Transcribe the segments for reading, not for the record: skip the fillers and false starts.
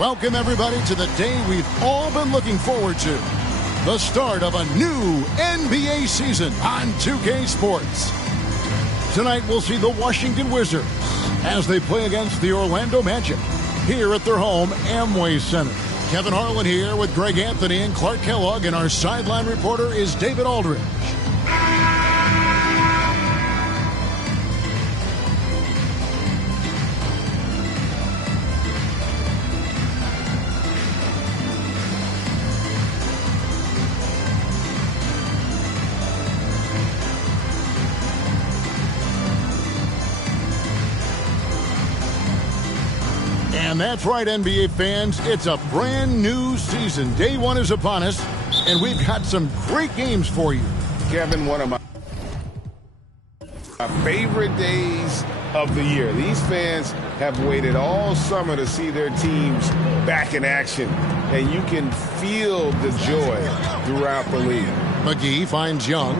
Welcome, everybody, to the day we've all been looking forward to. The start of a new NBA season on 2K Sports. Tonight, we'll see the Washington Wizards as they play against the Orlando Magic here at their home, Amway Center. Kevin Harlan here with Greg Anthony and Clark Kellogg, and our sideline reporter is David Aldridge. And that's right, NBA fans. It's a brand new season. Day one is upon us, and we've got some great games for you. Kevin, one of my favorite days of the year. These fans have waited all summer to see their teams back in action, and you can feel the joy throughout the league. McGee finds Young.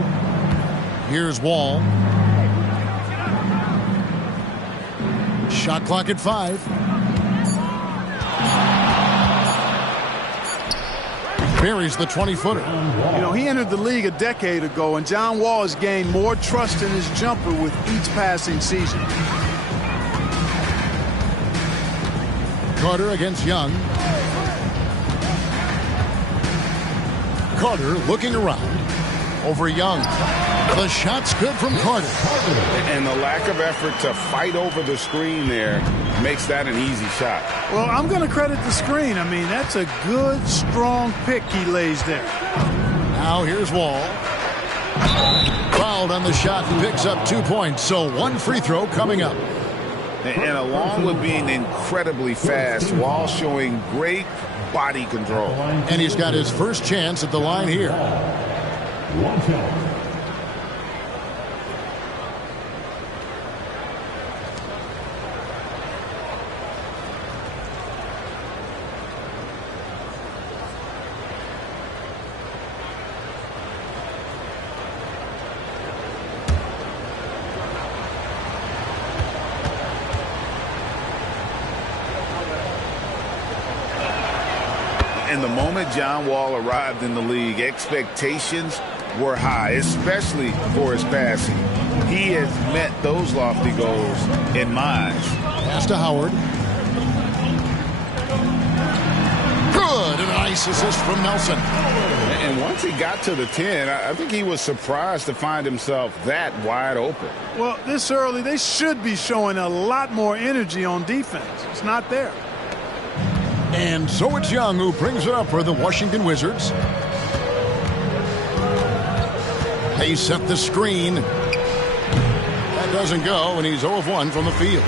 Here's Wall. Shot clock at 5. Buries the 20-footer. You know, he entered the league a decade ago, and John Wall has gained more trust in his jumper with each passing season. Carter against Young. Carter looking around. Over Young. The shot's good from Carter. And the lack of effort to fight over the screen there makes that an easy shot. Well, I'm going to credit the screen. I mean, that's a good, strong pick he lays there. Now here's Wall. Fouled on the shot and picks up 2 points. So one free throw coming up. And along with being incredibly fast, Wall showing great body control. And he's got his first chance at the line here. And the moment John Wall arrived in the league, expectations were high, especially for his passing. He has met those lofty goals in my eyes. Pass to Howard. Good, and a nice assist from Nelson. And once he got to the 10, I think he was surprised to find himself that wide open. Well, this early, they should be showing a lot more energy on defense. It's not there. And so it's Young who brings it up for the Washington Wizards. They set the screen. That doesn't go, and he's 0 of 1 from the field.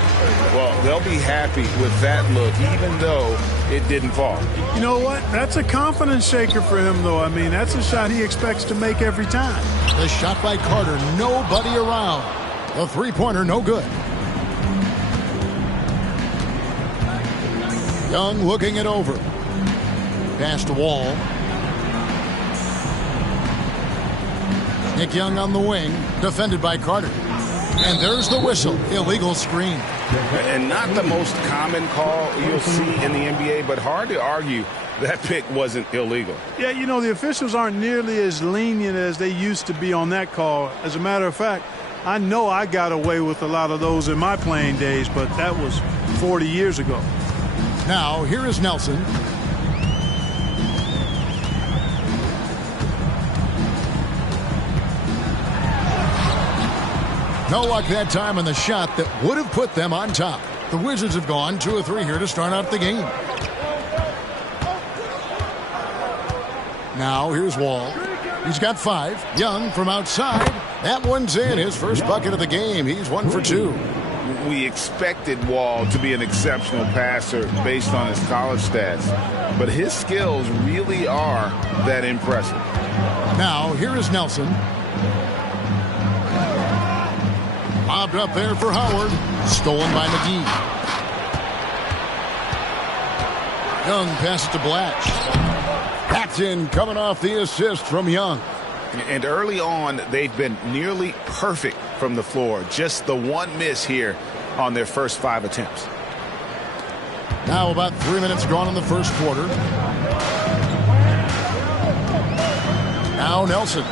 Well, they'll be happy with that look, even though it didn't fall. You know what? That's a confidence shaker for him, though. I mean, that's a shot he expects to make every time. The shot by Carter, nobody around. The three-pointer, no good. Young looking it over. Pass to Wall. Nick Young on the wing, defended by Carter. And there's the whistle. Illegal screen. And not the most common call you'll see in the NBA, but hard to argue that pick wasn't illegal. Yeah, you know, the officials aren't nearly as lenient as they used to be on that call. As a matter of fact, I know I got away with a lot of those in my playing days, but that was 40 years ago. Now, here is Nelson. No luck that time on the shot that would have put them on top. The Wizards have gone 2 of 3 here to start out the game. Now, here's Wall. He's got 5. Young from outside. That one's in. His first bucket of the game. He's 1 for 2. We expected Wall to be an exceptional passer based on his college stats, but his skills really are that impressive. Now, here is Nelson. Lobbed up there for Howard. Stolen by McGee. Young passes to Blatch. That's in, coming off the assist from Young. And early on, they've been nearly perfect from the floor. Just the one miss here on their first 5 attempts. Now about 3 minutes gone in the first quarter. Now Nelson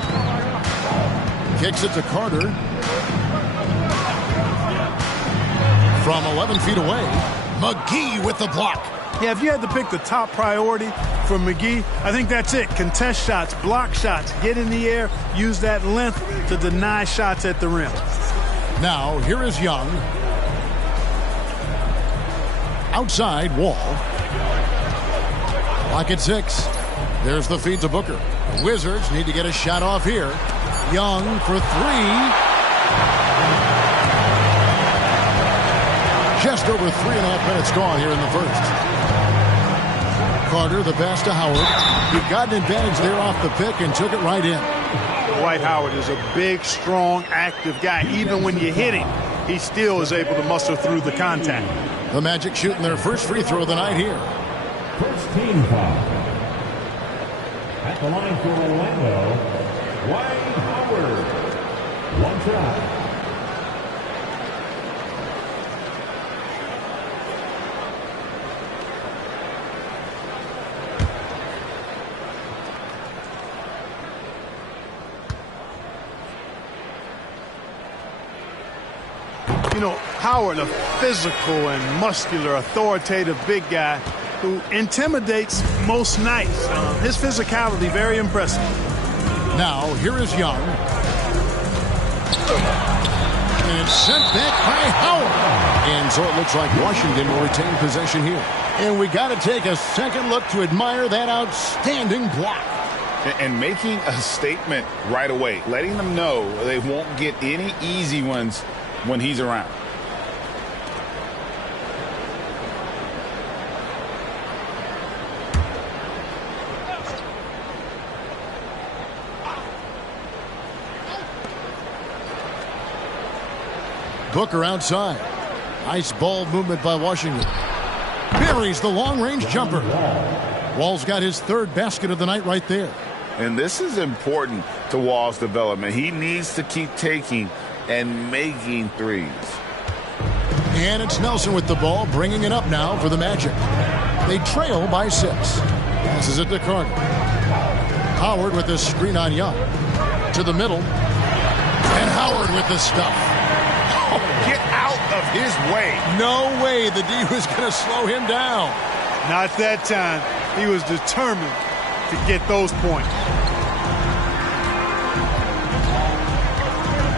kicks it to Carter. From 11 feet away, McGee with the block. Yeah, if you had to pick the top priority for McGee, I think that's it. Contest shots, block shots, get in the air, use that length to deny shots at the rim. Now, here is Young. Outside, Wall. Clock at 6. There's the feed to Booker. Wizards need to get a shot off here. Young for 3. Just over 3.5 minutes gone here in the first. Carter, the pass to Howard. He got an advantage there off the pick and took it right in. Dwight Howard is a big, strong, active guy. Even when you hit him, he still is able to muscle through the contact. The Magic shooting their first free throw of the night here. First team foul. At the line for Orlando, Dwight Howard. One try. You know, Howard, a physical and muscular, authoritative big guy who intimidates most nights. His physicality, very impressive. Now, here is Young. And sent back by Howard. And so it looks like Washington will retain possession here. And we got to take a second look to admire that outstanding block. And making a statement right away, letting them know they won't get any easy ones when he's around. Booker outside. Nice ball movement by Washington. Buries the long-range jumper. Wall's got his third basket of the night right there. And this is important to Wall's development. He needs to keep taking and making threes. And it's Nelson with the ball, bringing it up now for the Magic. They trail by 6. Passes it to Carter. Howard with the screen on Young. To the middle. And Howard with the stuff. Oh, get out of his way. No way the D was going to slow him down. Not that time. He was determined to get those points.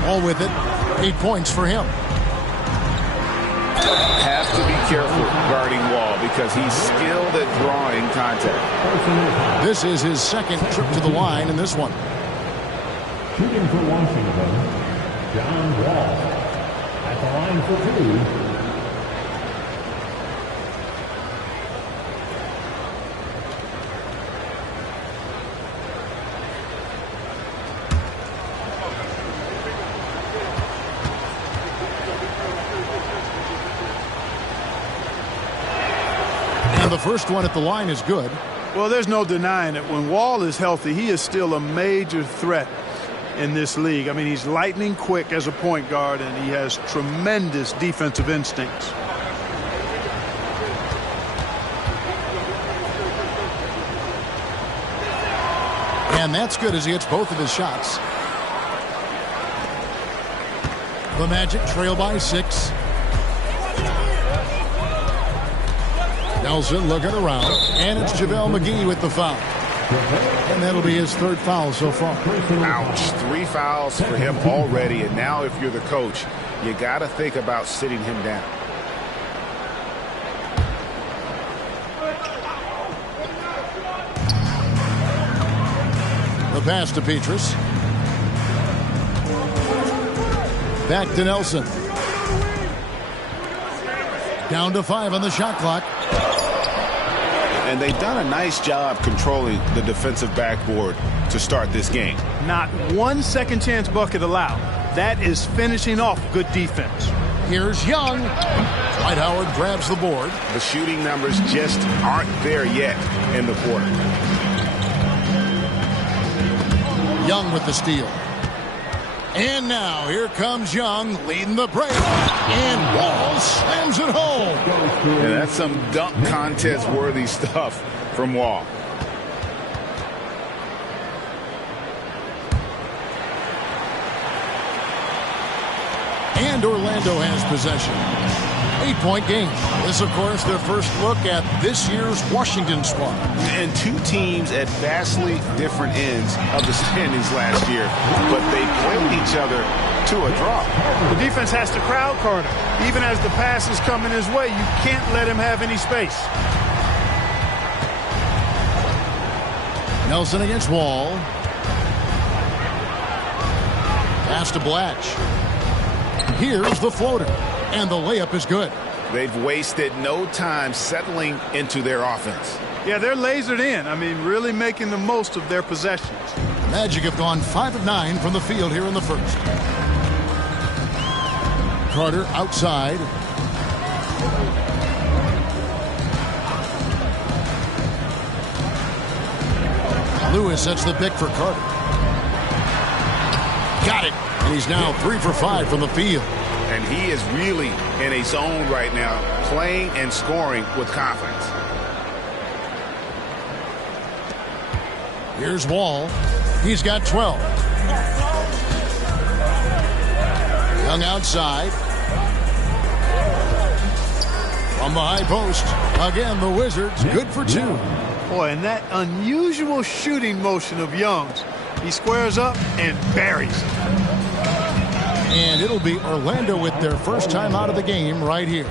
All with it. 8 points for him. Has to be careful guarding Wall because he's skilled at drawing contact. This is his second trip to the line in this one. Shooting for Washington, John Wall. At the line for 2. The first one at the line is good. Well, there's no denying it. When Wall is healthy, he is still a major threat in this league. I mean, he's lightning quick as a point guard, and he has tremendous defensive instincts. And that's good as he hits both of his shots. The Magic trail by 6. Nelson looking around, and it's JaVale McGee with the foul. And that'll be his third foul so far. Ouch. 3 fouls for him already, and now if you're the coach, you got to think about sitting him down. The pass to Petrus. Back to Nelson. Down to 5 on the shot clock. And they've done a nice job controlling the defensive backboard to start this game. Not one second chance bucket allowed. That is finishing off good defense. Here's Young. Dwight Howard grabs the board. The shooting numbers just aren't there yet in the quarter. Young with the steal. And now here comes Young leading the break. And Wall slams it home. Yeah, that's some dunk contest worthy stuff from Wall. And Orlando has possession. 8-point game. This, of course, their first look at this year's Washington squad. And two teams at vastly different ends of the standings last year, but they played each other to a draw. The defense has to crowd Carter. Even as the pass is coming his way, you can't let him have any space. Nelson against Wall. Pass to Blatch. Here's the floater. And the layup is good. They've wasted no time settling into their offense. Yeah, they're lasered in. I mean, really making the most of their possessions. Magic have gone 5 of 9 from the field here in the first. Carter outside. Lewis sets the pick for Carter. Got it. And he's now 3 for 5 from the field. And he is really in a zone right now, playing and scoring with confidence. Here's Wall. He's got 12. Young outside. From the high post. Again, the Wizards good for 2. Boy, and that unusual shooting motion of Young's. He squares up and buries it. And it'll be Orlando with their first time out of the game right here.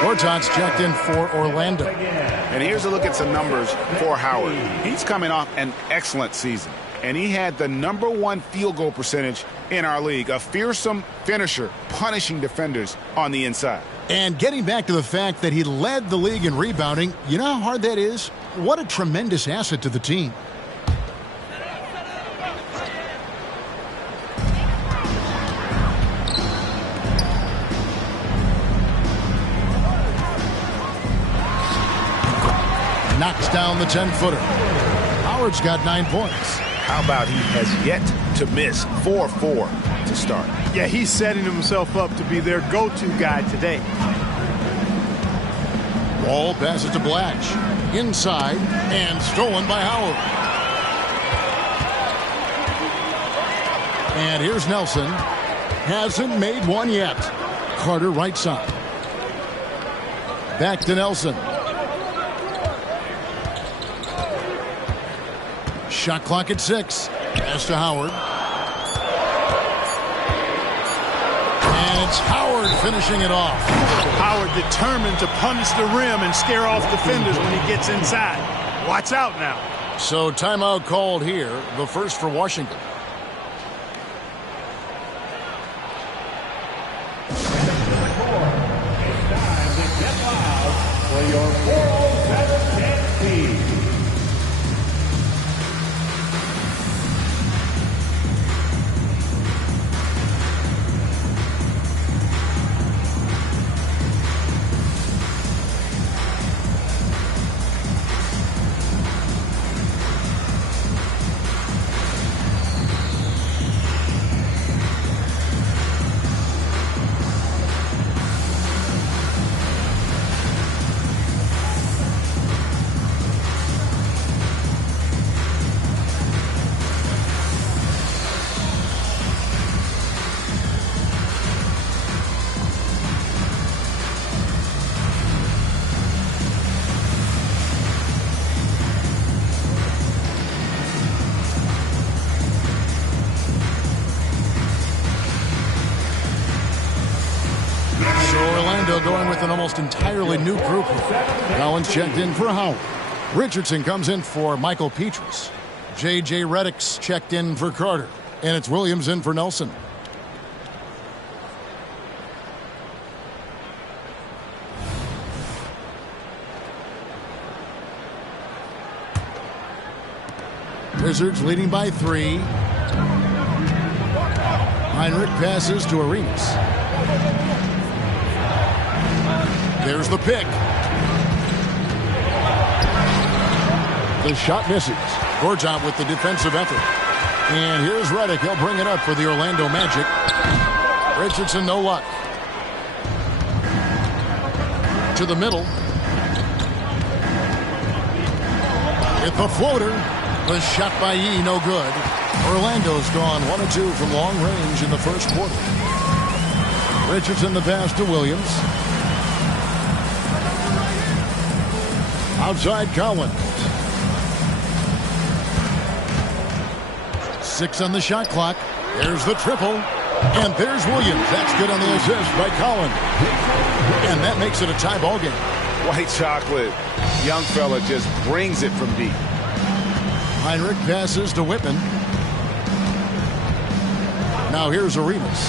Gortat's checked in for Orlando. And here's a look at some numbers for Howard. He's coming off an excellent season, and he had the #1 field goal percentage in our league, a fearsome finisher, punishing defenders on the inside. And getting back to the fact that he led the league in rebounding, you know how hard that is? What a tremendous asset to the team. Knocks down the 10-footer. Howard's got 9 points. How about he has yet to miss 4-4 to start? Yeah, he's setting himself up to be their go-to guy today. Wall passes to Blatch. Inside and stolen by Howard. And here's Nelson. Hasn't made one yet. Carter right side. Back to Nelson. Shot clock at 6. Pass to Howard. And it's Howard finishing it off. Howard determined to punish the rim and scare off defenders when he gets inside. Watch out now. So timeout called here, the first for Washington. for your 407 dance team. Going with an almost entirely new group here. Collins checked in for Howard. Richardson comes in for Michael Petrus. J.J. Redick's checked in for Carter. And it's Williams in for Nelson. Wizards leading by 3. Heinrich passes to Arenas. There's the pick. The shot misses. Gortat with the defensive effort. And here's Redick. He'll bring it up for the Orlando Magic. Richardson, no luck. To the middle. With the floater. The shot by Yee, no good. Orlando's gone 1 of 2 from long range in the first quarter. Richardson the pass to Williams. Outside Collins. 6 on the shot clock. There's the triple. And there's Williams. That's good on the assist by Collins. And that makes it a tie ball game. White chocolate. Young fella just brings it from deep. Heinrich passes to Whitman. Now here's Arenas.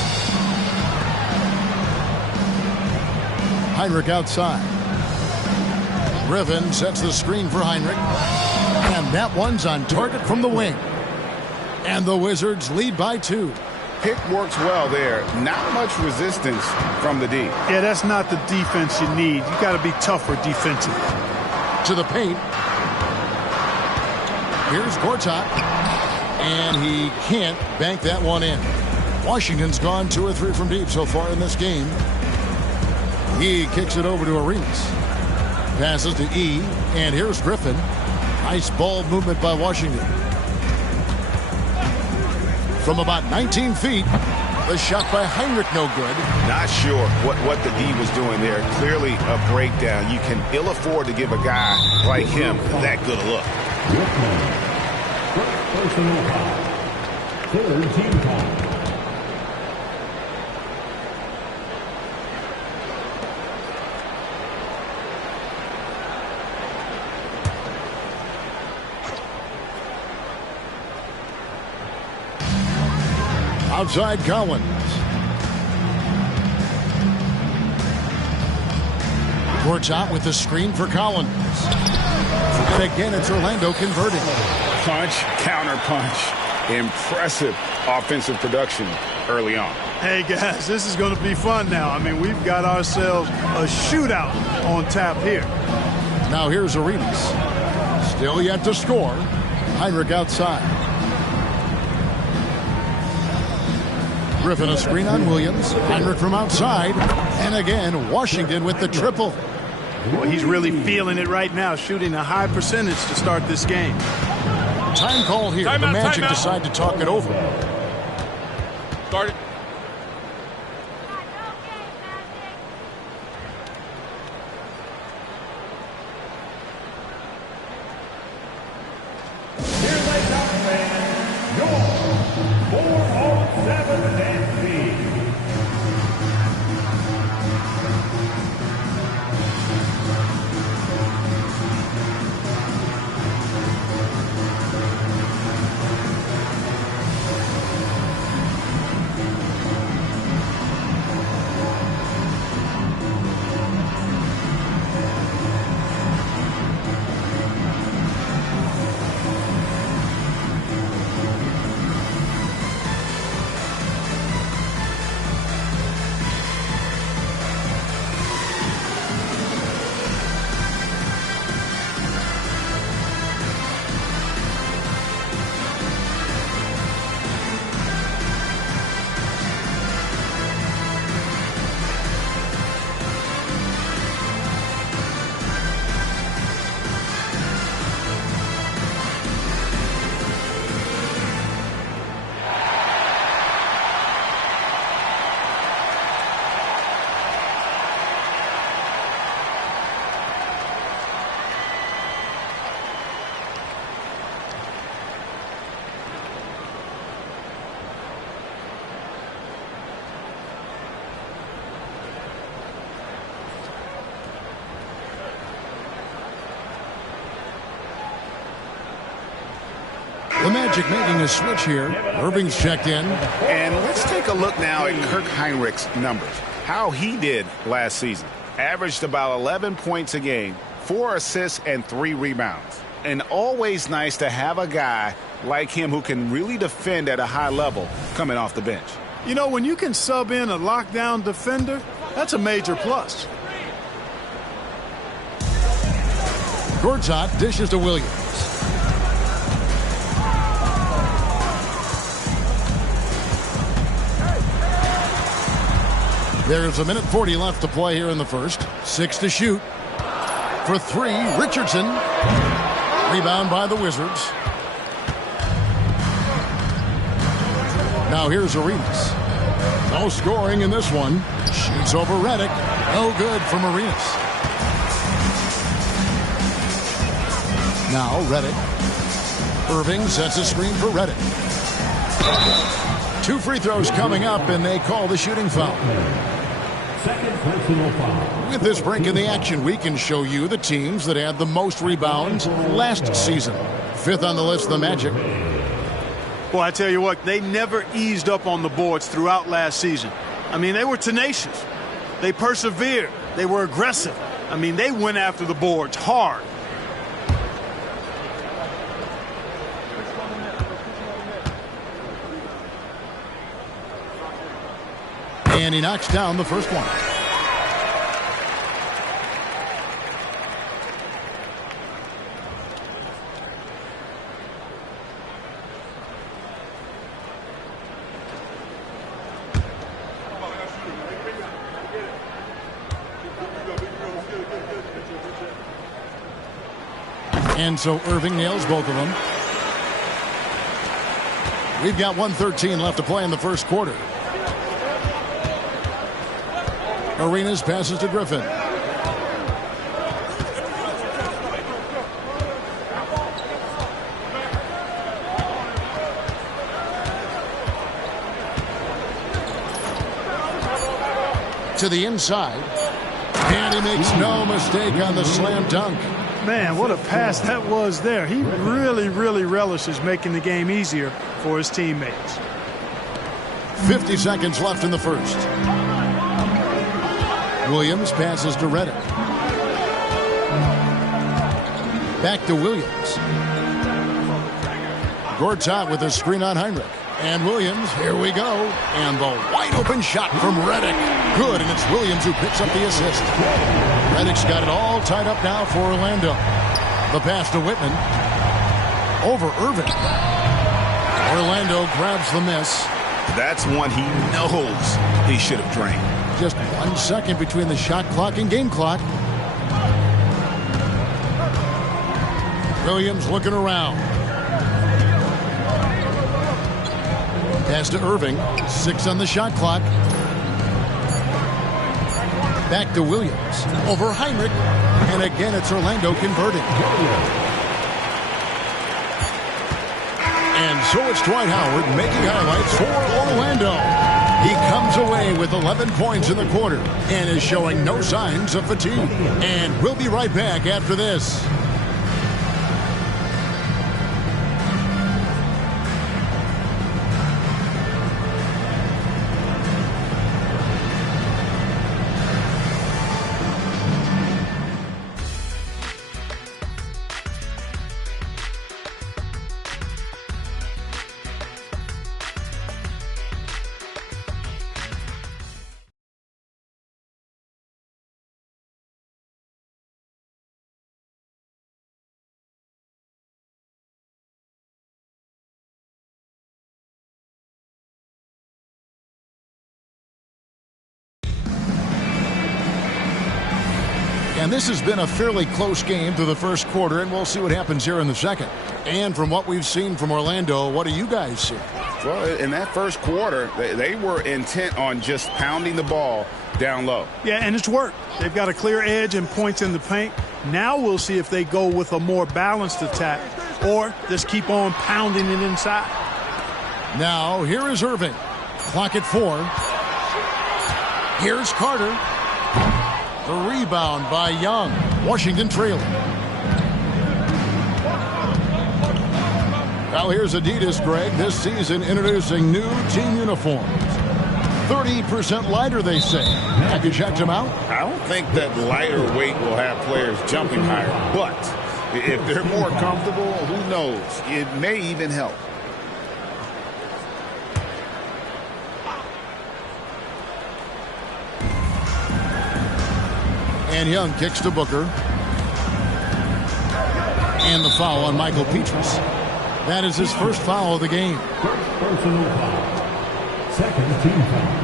Heinrich outside. Griffin sets the screen for Heinrich. And that one's on target from the wing. And the Wizards lead by 2. Pick works well there. Not much resistance from the D. Yeah, that's not the defense you need. You got to be tougher defensively. To the paint. Here's Gortat. And he can't bank that one in. Washington's gone 2 or 3 from deep so far in this game. He kicks it over to Arenas. Passes to E, and here's Griffin. Nice ball movement by Washington. From about 19 feet, the shot by Heinrich no good. Not sure what the D was doing there. Clearly a breakdown. You can ill afford to give a guy like him that good a look. Personal foul. 3rd team foul. Outside Collins. Gortat with the screen for Collins. And again, it's Orlando converting. Punch, counter punch. Impressive offensive production early on. Hey, guys, this is going to be fun now. I mean, we've got ourselves a shootout on tap here. Now here's Arenas. Still yet to score. Heinrich outside. Griffin a screen on Williams. Heinrich from outside. And again, Washington with the triple. Well, he's really feeling it right now, shooting a high percentage to start this game. Time call here. The Magic decide to talk it over. Start it. The Magic making a switch here. Irving's checked in. And let's take a look now at Kirk Hinrich's numbers. How he did last season. Averaged about 11 points a game, 4 assists, and 3 rebounds. And always nice to have a guy like him who can really defend at a high level coming off the bench. You know, when you can sub in a lockdown defender, that's a major plus. Gortat dishes to Williams. There's 1:40 left to play here in the first. 6 to shoot. For 3, Richardson. Rebound by the Wizards. Now here's Arenas. No scoring in this one. Shoots over Redick. No good from Arenas. Now Redick. Irving sets a screen for Redick. 2 free throws coming up, and they call the shooting foul. Second personal foul. With this break in the action, we can show you the teams that had the most rebounds last season. 5th on the list, the Magic. Boy, I tell you what, they never eased up on the boards throughout last season. I mean, they were tenacious. They persevered. They were aggressive. I mean, they went after the boards hard. And he knocks down the first one. And so Irving nails both of them. We've got 1:13 left to play in the first quarter. Arenas passes to Griffin. To the inside. And he makes no mistake on the slam dunk. Man, what a pass that was there. He really, really relishes making the game easier for his teammates. 50 seconds left in the first. Williams passes to Redick. Back to Williams. Gortat with a screen on Hinrich. And Williams, here we go. And the wide open shot from Redick. Good, and it's Williams who picks up the assist. Redick's got it all tied up now for Orlando. The pass to Whitman. Over Irving. Orlando grabs the miss. That's one he knows he should have drained. Just 1 second between the shot clock and game clock. Williams looking around. Pass to Irving. 6 on the shot clock. Back to Williams. Over Hinrich. And again, it's Orlando converting. And so it's Dwight Howard making highlights for Orlando. He comes away with 11 points in the quarter and is showing no signs of fatigue. And we'll be right back after this. And this has been a fairly close game through the first quarter, and we'll see what happens here in the second. And from what we've seen from Orlando, what do you guys see? Well, in that first quarter, they were intent on just pounding the ball down low. Yeah, and it's worked. They've got a clear edge and points in the paint. Now we'll see if they go with a more balanced attack or just keep on pounding it inside. Now, here is Irving. Clock at 4. Here's Carter. The rebound by Young. Washington trailing. Now here's Adidas, Greg, this season introducing new team uniforms. 30% lighter, they say. Have you checked them out? I don't think that lighter weight will have players jumping higher, but if they're more comfortable, who knows? It may even help. And Young kicks to Booker. And the foul on Michael Petrus. That is his first foul of the game. First personal foul. Second team foul.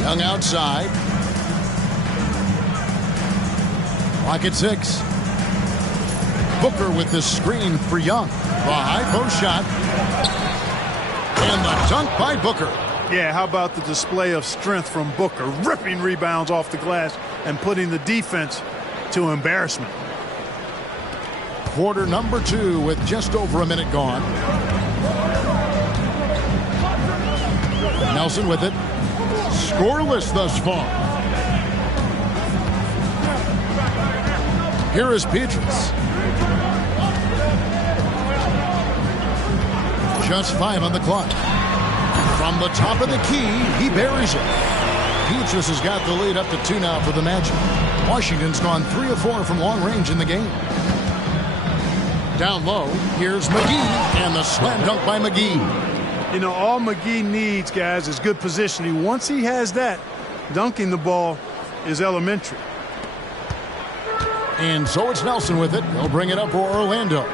Young outside. Clock at 6. Booker with the screen for Young. The high post shot. And the dunk by Booker. Yeah, how about the display of strength from Booker, ripping rebounds off the glass and putting the defense to embarrassment. Quarter number 2 with just over a minute gone. Nelson with it. Scoreless thus far. Here is Petrus. Just 5 on the clock. From the top of the key, he buries it. Petrus has got the lead up to 2 now for the Magic. Washington's gone 3 of 4 from long range in the game. Down low, here's McGee, and the slam dunk by McGee. You know, all McGee needs, guys, is good positioning. Once he has that, dunking the ball is elementary. And so it's Nelson with it. He'll bring it up for Orlando.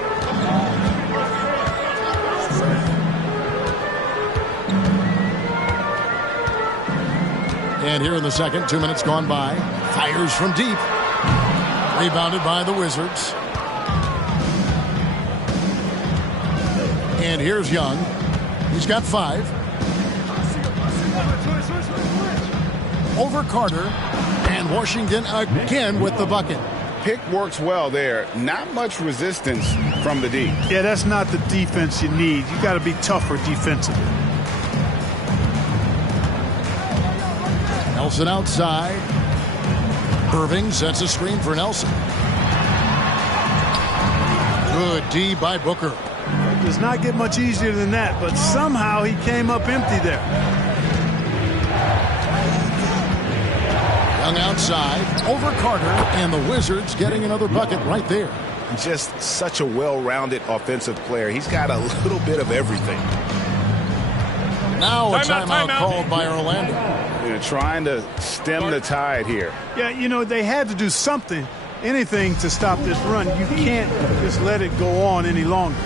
And here in the second, 2 minutes gone by. Fires from deep. Rebounded by the Wizards. And here's Young. He's got 5. Over Carter. And Washington again with the bucket. Pick works well there. Not much resistance from the D. Yeah, that's not the defense you need. You got to be tougher defensively. Nelson outside. Irving sets a screen for Nelson. Good D by Booker. It does not get much easier than that, but somehow he came up empty there. Young outside. Over Carter. And the Wizards getting another bucket right there. Just such a well-rounded offensive player. He's got a little bit of everything. Now a timeout called by Orlando. They're trying to stem the tide here. Yeah, you know, they had to do something, anything to stop this run. You can't just let it go on any longer.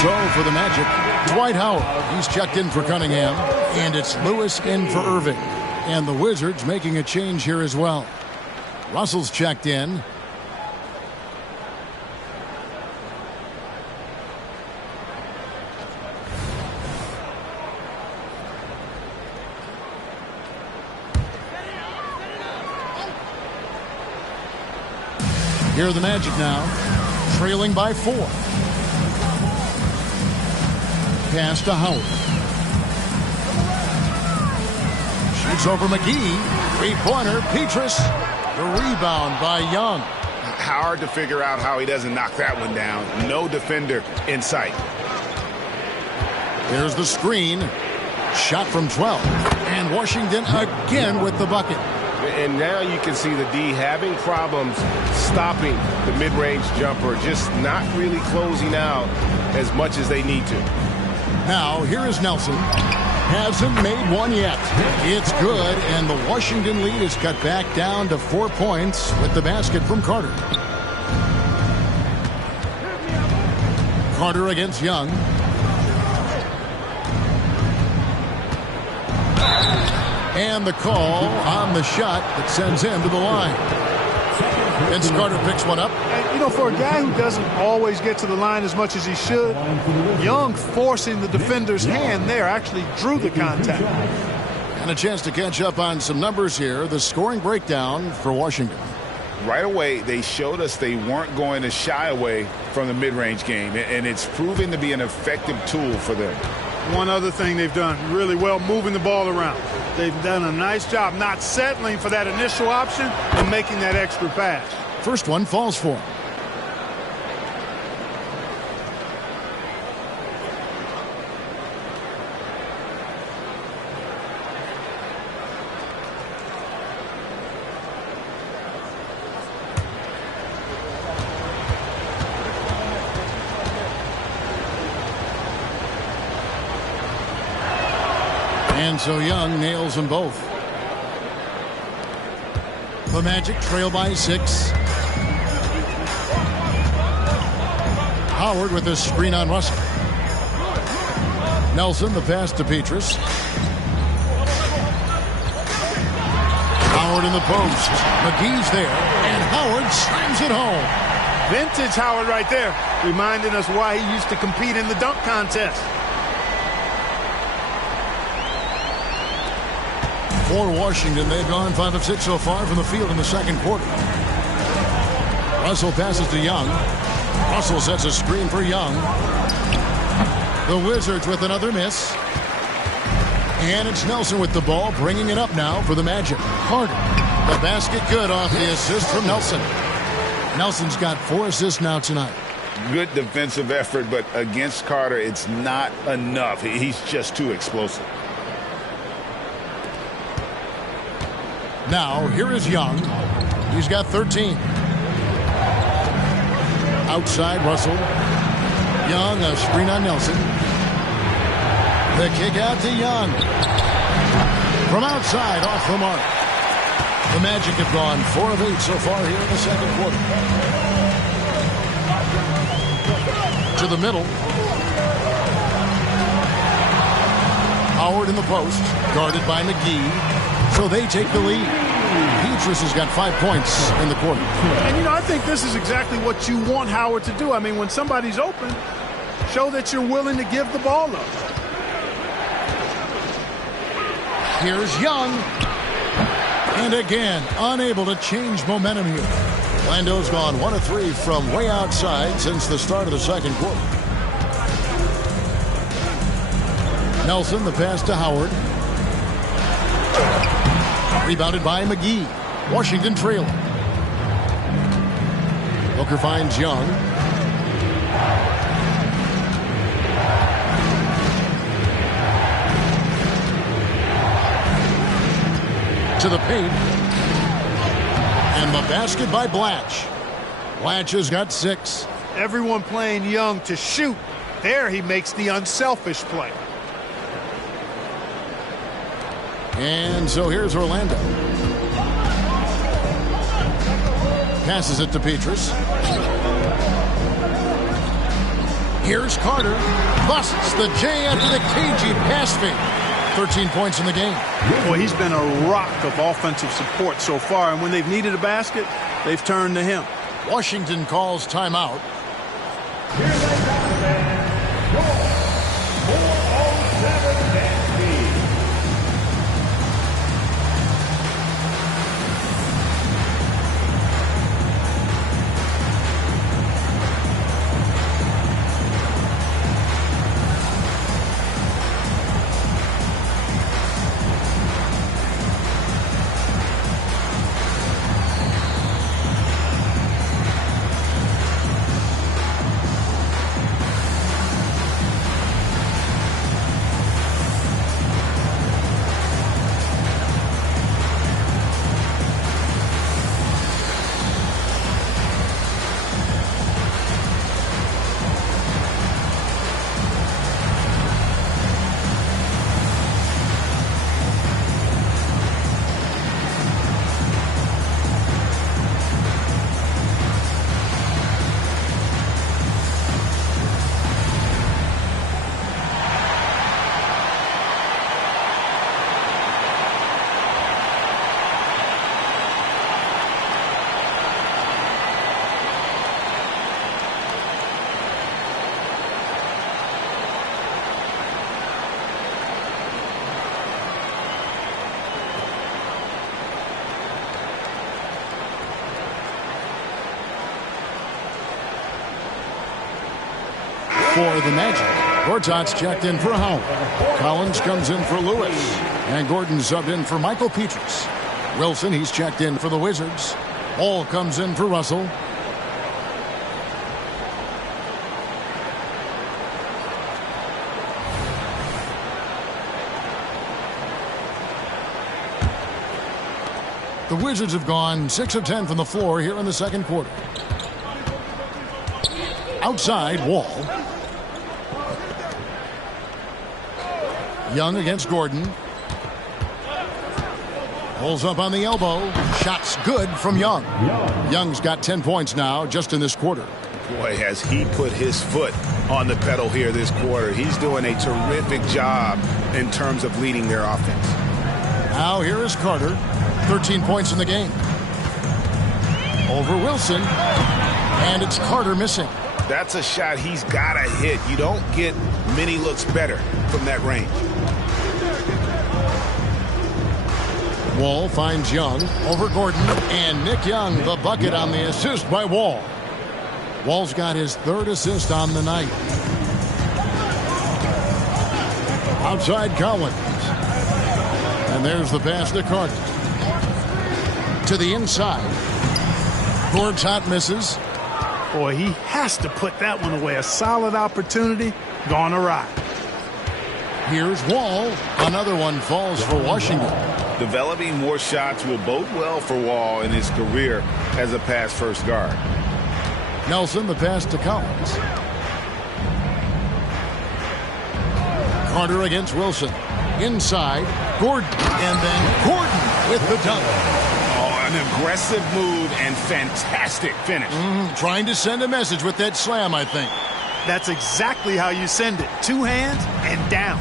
So for the Magic, Dwight Howard. He's checked in for Cunningham. And it's Lewis in for Irving. And the Wizards making a change here as well. Russell's checked in. Here are the Magic now, trailing by 4. Pass to Howard. Shoots over McGee. Three-pointer, Petrus. The rebound by Young. Hard to figure out how he doesn't knock that one down. No defender in sight. There's the screen. Shot from 12. And Washington again with the bucket. And now you can see the D having problems stopping the mid-range jumper, just not really closing out as much as they need to. Now, here is Nelson. Hasn't made one yet. It's good, and the Washington lead is cut back down to 4 points with the basket from Carter. Carter against Young. And the call on the shot that sends him to the line. Vince Carter picks one up. And, you know, for a guy who doesn't always get to the line as much as he should, Young forcing the defender's hand there actually drew the contact. And a chance to catch up on some numbers here. The scoring breakdown for Washington. Right away, they showed us they weren't going to shy away from the mid-range game, and it's proving to be an effective tool for them. One other thing they've done really well, moving the ball around. They've done a nice job not settling for that initial option and making that extra pass. First one falls for him. And so Young nails them both. The Magic trail by 6. Howard with a screen on Russell. Nelson, the pass to Petrus. Howard in the post. McGee's there, and Howard slams it home. Vintage Howard right there, reminding us why he used to compete in the dunk contest. For Washington, they've gone 5 of 6 so far from the field in the second quarter. Russell passes to Young. Russell sets a screen for Young. The Wizards with another miss. And it's Nelson with the ball, bringing it up now for the Magic. Carter, the basket good off the assist from Nelson. Nelson's got 4 assists now tonight. Good defensive effort, but against Carter, it's not enough. He's just too explosive. Now, here is Young. He's got 13. Outside, Russell. Young, a screen on Nelson. The kick out to Young. From outside, off the mark. The Magic have gone 4 of 8 so far here in the second quarter. To the middle. Howard in the post, guarded by McGee. So they take the lead. Petrus has got 5 points in the quarter. And, you know, I think this is exactly what you want Howard to do. I mean, when somebody's open, show that you're willing to give the ball up. Here's Young. And again, unable to change momentum here. Lando's gone 1 of 3 from way outside since the start of the second quarter. Nelson, the pass to Howard. Rebounded by McGee. Washington trailing. Booker finds Young. To the paint. And the basket by Blatche. Blatche has got 6. Everyone playing Young to shoot. There he makes the unselfish play. And so here's Orlando. Passes it to Petrus. Here's Carter. Busts the J after the cagey pass fake. 13 points in the game. Boy, he's been a rock of offensive support so far, and when they've needed a basket, they've turned to him. Washington calls timeout. For the Magic, Gortat's checked in for Howard. Collins comes in for Lewis. And Gordon subbed in for Michael Petrus. Wilson, he's checked in for the Wizards. Hall comes in for Russell. The Wizards have gone 6 of 10 from the floor here in the second quarter. Outside, Wall. Young against Gordon. Pulls up on the elbow. Shot's good from Young. Young's got 10 points now just in this quarter. Boy, has he put his foot on the pedal here this quarter. He's doing a terrific job in terms of leading their offense. Now here is Carter. 13 points in the game. Over Wilson. And it's Carter missing. That's a shot he's got to hit. You don't get many looks better from that range. Wall finds Young over Gordon. And Nick Young, the bucket on the assist by Wall. Wall's got his third assist on the night. Outside Collins. And there's the pass to Carter. To the inside. Gortat misses. Boy, he has to put that one away. A solid opportunity gone awry. Here's Wall. Another one falls for Washington. Developing more shots will bode well for Wall in his career as a pass-first guard. Nelson, the pass to Collins. Carter against Wilson. Inside, Gordon. And then Gordon with the dunk. An aggressive move and fantastic finish. Trying to send a message with that slam, I think. That's exactly how you send it. Two hands and down.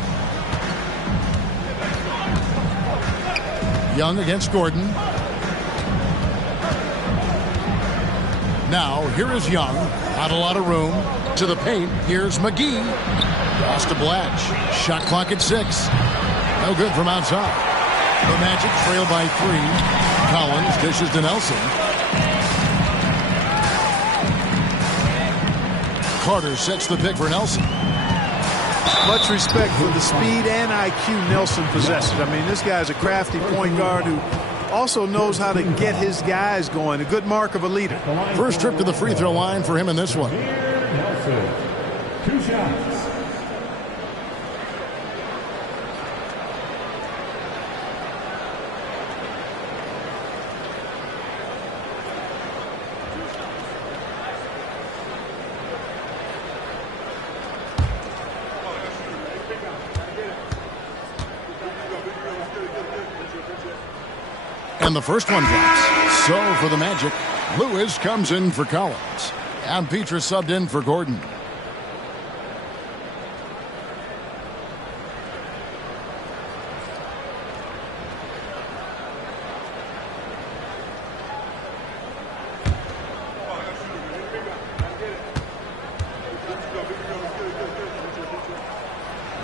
Young against Gordon. Now, here is Young. Not a lot of room. To the paint. Here's McGee. Pass to Blatch. Shot clock at 6. No good from outside. The Magic trail by 3. Collins dishes to Nelson. Carter sets the pick for Nelson. Much respect for the speed and IQ Nelson possesses. I mean, this guy's a crafty point guard who also knows how to get his guys going. A good mark of a leader. First trip to the free throw line for him in this one. Nelson, 2 shots. And the first one drops. So for the Magic, Lewis comes in for Collins. And Petrus subbed in for Gordon.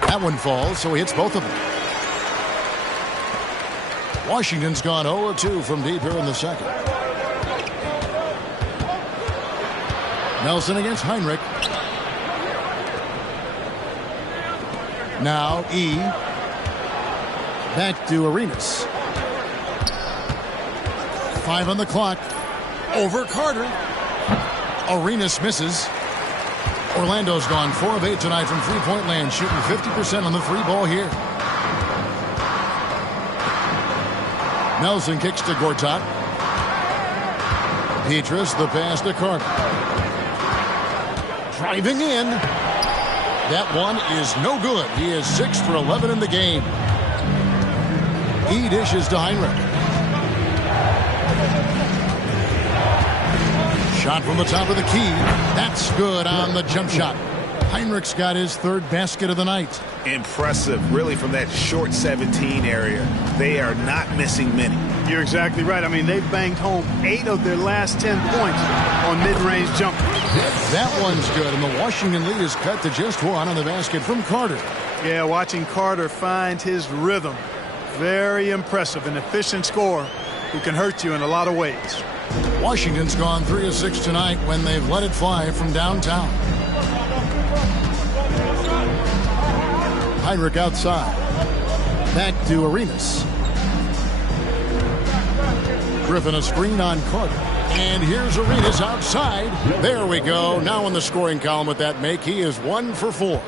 That one falls, so he hits both of them. Washington's gone 0-2 from deep here in the second. Nelson against Heinrich. Now E. Back to Arenas. 5 on the clock. Over Carter. Arenas misses. Orlando's gone 4 of 8 tonight from three-point land, shooting 50% on the 3 ball here. Nelson kicks to Gortat. Petrus, the pass to Carter. Driving in. That one is no good. He is 6 for 11 in the game. E dishes to Heinrich. Shot from the top of the key. That's good on the jump shot. Heinrich's got his 3rd basket of the night. Impressive, really, from that short 17 area. They are not missing many. You're exactly right. I mean, they've banged home 8 of their last 10 points on mid-range jumpers. That one's good, and the Washington lead is cut to just 1 on the basket from Carter. Yeah, watching Carter find his rhythm. Very impressive. An efficient scorer who can hurt you in a lot of ways. Washington's gone 3 of 6 tonight when they've let it fly from downtown. Heinrich outside. Back to Arenas. Griffin a screen on Carter. And here's Arenas outside. There we go. Now in the scoring column with that make, he is 1 for 4.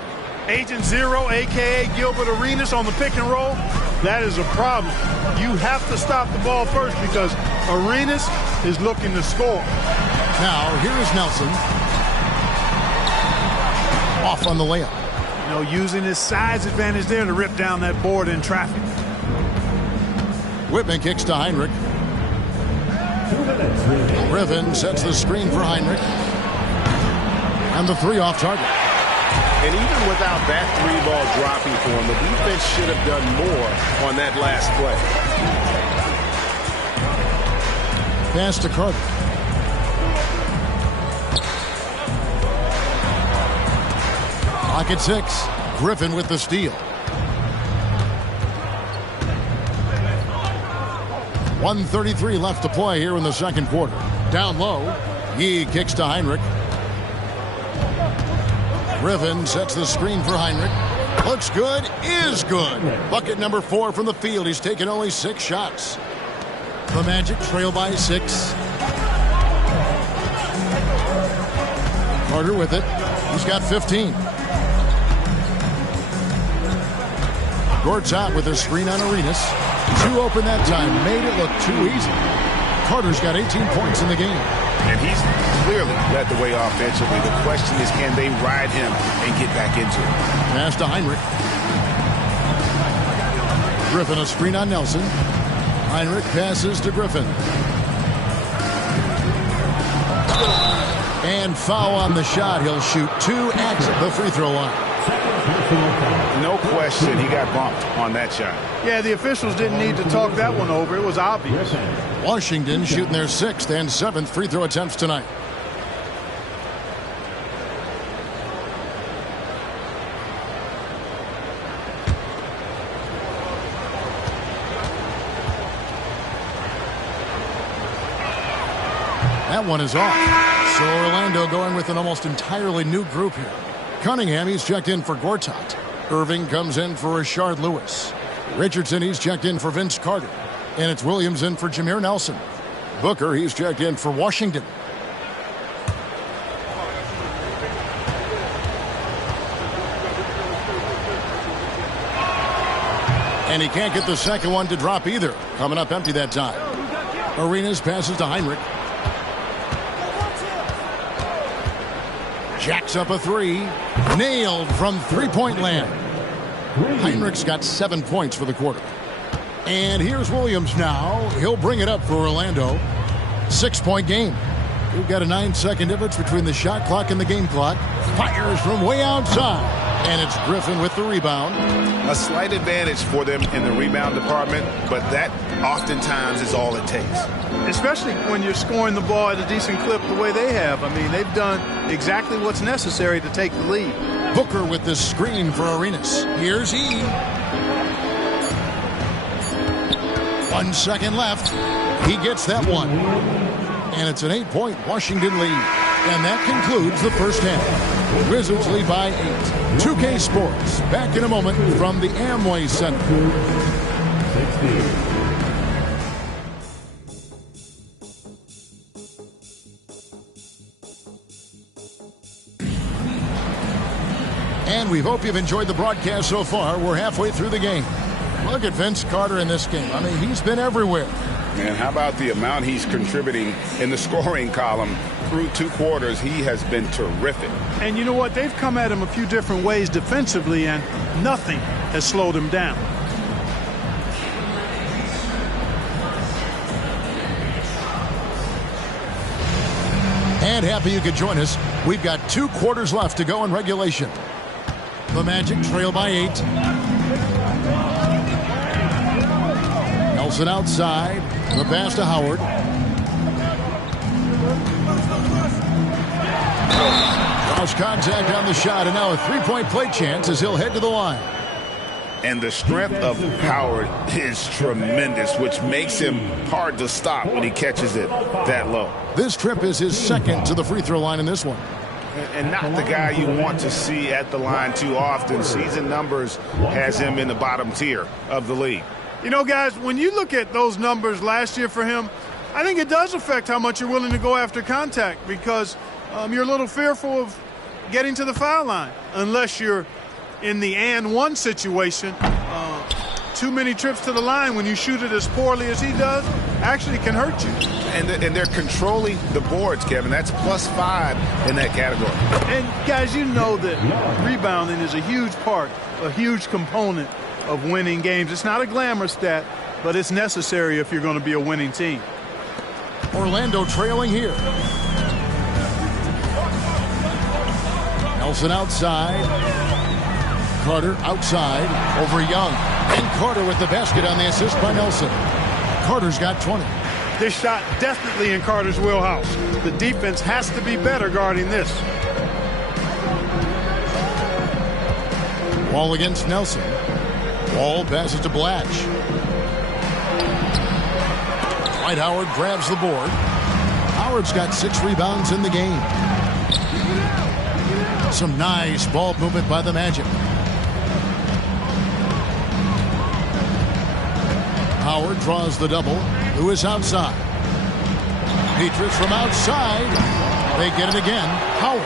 Agent Zero, a.k.a. Gilbert Arenas on the pick and roll. That is a problem. You have to stop the ball first because Arenas is looking to score. Now, here's Nelson. Off on the layup. You know, using his size advantage there to rip down that board in traffic. Whitman kicks to Heinrich. Griffin sets the screen for Heinrich. And the three off target. And even without that three ball dropping for him, the defense should have done more on that last play. Pass to Carter. Clock at 6. Griffin with the steal. 1:33 left to play here in the second quarter. Down low. Yee kicks to Heinrich. Griffin sets the screen for Heinrich. Looks good, is good. Bucket number 4 from the field. He's taken only 6 shots. The Magic trail by 6. Carter with it. He's got 15. Gord's out with a screen on Arenas. 2 open that time. Made it look too easy. Carter's got 18 points in the game. And he's clearly led the way offensively. The question is, can they ride him and get back into it? Pass to Heinrich. Griffin a screen on Nelson. Heinrich passes to Griffin. And foul on the shot. He'll shoot 2 at the free throw line. No question he got bumped on that shot. Yeah, the officials didn't need to talk that one over. It was obvious. Washington shooting their 6th and 7th free throw attempts tonight. That one is off. So Orlando going with an almost entirely new group here. Cunningham, he's checked in for Gortat. Irving comes in for Rashard Lewis. Richardson, he's checked in for Vince Carter. And it's Williams in for Jameer Nelson. Booker, he's checked in for Washington. And he can't get the second one to drop either. Coming up empty that time. Arenas passes to Heinrich. Jacks up a 3. Nailed from three-point land. Heinrich's got 7 points for the quarter. And here's Williams now. He'll bring it up for Orlando. 6-point game. We've got a 9-second difference between the shot clock and the game clock. Fires from way outside. And it's Griffin with the rebound. A slight advantage for them in the rebound department, but that oftentimes is all it takes. Especially when you're scoring the ball at a decent clip the way they have. I mean, they've done exactly what's necessary to take the lead. Booker with the screen for Arenas. Here's he. 1 second left. He gets that one. And it's an 8-point Washington lead. And that concludes the first half. Wizards lead by 8. 2K Sports, back in a moment from the Amway Center. And we hope you've enjoyed the broadcast so far. We're halfway through the game. Look at Vince Carter in this game. I mean, he's been everywhere. Man, how about the amount he's contributing in the scoring column through 2 quarters? He has been terrific. And you know what? They've come at him a few different ways defensively, and nothing has slowed him down. And happy you could join us. We've got 2 quarters left to go in regulation. The Magic trail by 8. Nelson outside. The pass to Howard. Draws contact on the shot, and now a 3-point play chance as he'll head to the line. And the strength of Howard is tremendous, which makes him hard to stop when he catches it that low. This trip is his 2nd to the free throw line in this one. and not the guy you want to see at the line too often. Season numbers has him in the bottom tier of the league. You know, guys, when you look at those numbers last year for him, I think it does affect how much you're willing to go after contact, because you're a little fearful of getting to the foul line unless you're in the and one situation. Too many trips to the line when you shoot it as poorly as he does actually can hurt you. And they're controlling the boards, Kevin. That's +5 in that category. And, guys, you know that rebounding is a huge part, a huge component of winning games. It's not a glamour stat, but it's necessary if you're going to be a winning team. Orlando trailing here. Nelson outside. Carter outside over Young. And Carter with the basket on the assist by Nelson. Carter's got 20. This shot definitely in Carter's wheelhouse. The defense has to be better guarding this. Wall against Nelson. Wall passes to Blatch. Dwight Howard grabs the board. Howard's got 6 rebounds in the game. Some nice ball movement by the Magic. Howard draws the double. Lewis outside. Petrus from outside. They get it again. Howard.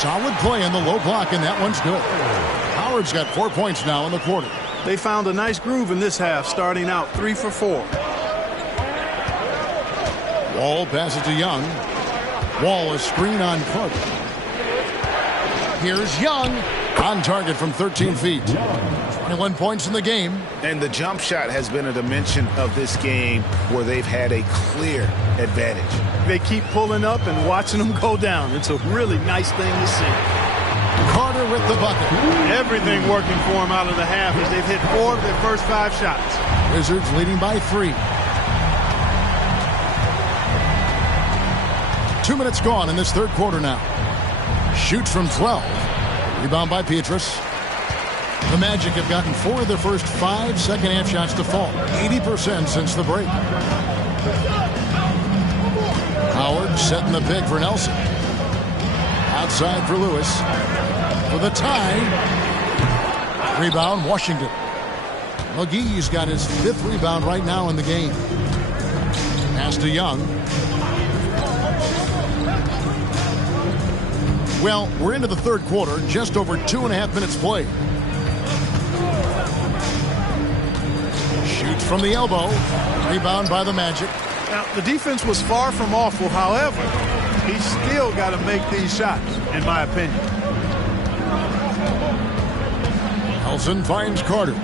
Solid play in the low block, and that one's good. Howard's got 4 points now in the quarter. They found a nice groove in this half, starting out 3 for 4. Wall passes to Young. Wall, a screen on Carter. Here's Young. On target from 13 feet. 21 points in the game. And the jump shot has been a dimension of this game where they've had a clear advantage. They keep pulling up and watching them go down. It's a really nice thing to see. Carter with the bucket. Everything working for them out of the half as they've hit 4 of their first 5 shots. Wizards leading by 3. 2 minutes gone in this third quarter now. Shoots from 12. Rebound by Petrus. The Magic have gotten 4 of their first 5 second-half shots to fall. 80% since the break. Howard setting the pick for Nelson. Outside for Lewis. For the tie. Rebound, Washington. McGee's got his 5th rebound right now in the game. Pass to Young. Well, we're into the third quarter, just over 2.5 minutes played. Shoots from the elbow. Rebound by the Magic. Now, the defense was far from awful. However, he's still got to make these shots, in my opinion. Nelson finds Carter.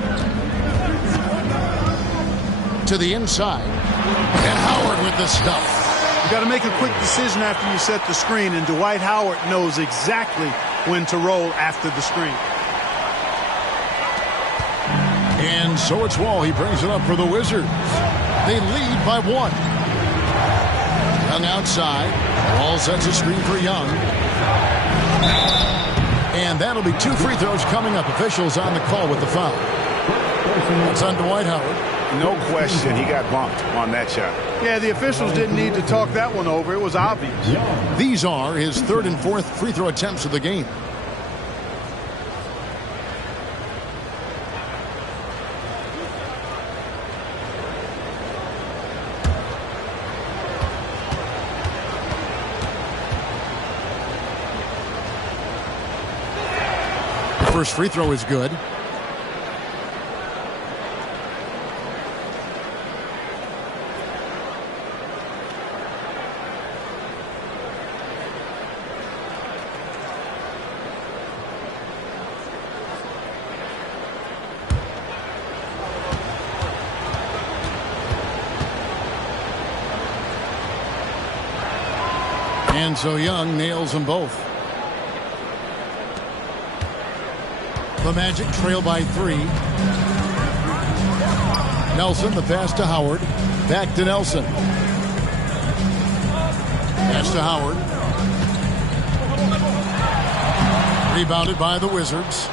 To the inside. And Howard with the stuff. You got to make a quick decision after you set the screen, and Dwight Howard knows exactly when to roll after the screen. And so it's Wall. He brings it up for the Wizards. They lead by 1. Young outside. Wall sets a screen for Young. And that'll be 2 free throws coming up. Officials on the call with the foul. It's on Dwight Howard. No question he got bumped on that shot. Yeah, the officials didn't need to talk that one over. It was obvious. These are his 3rd and 4th free throw attempts of the game. First free throw is good. And so Young nails them both. The Magic trail by 3. Nelson, the pass to Howard. Back to Nelson. Pass to Howard. Rebounded by the Wizards.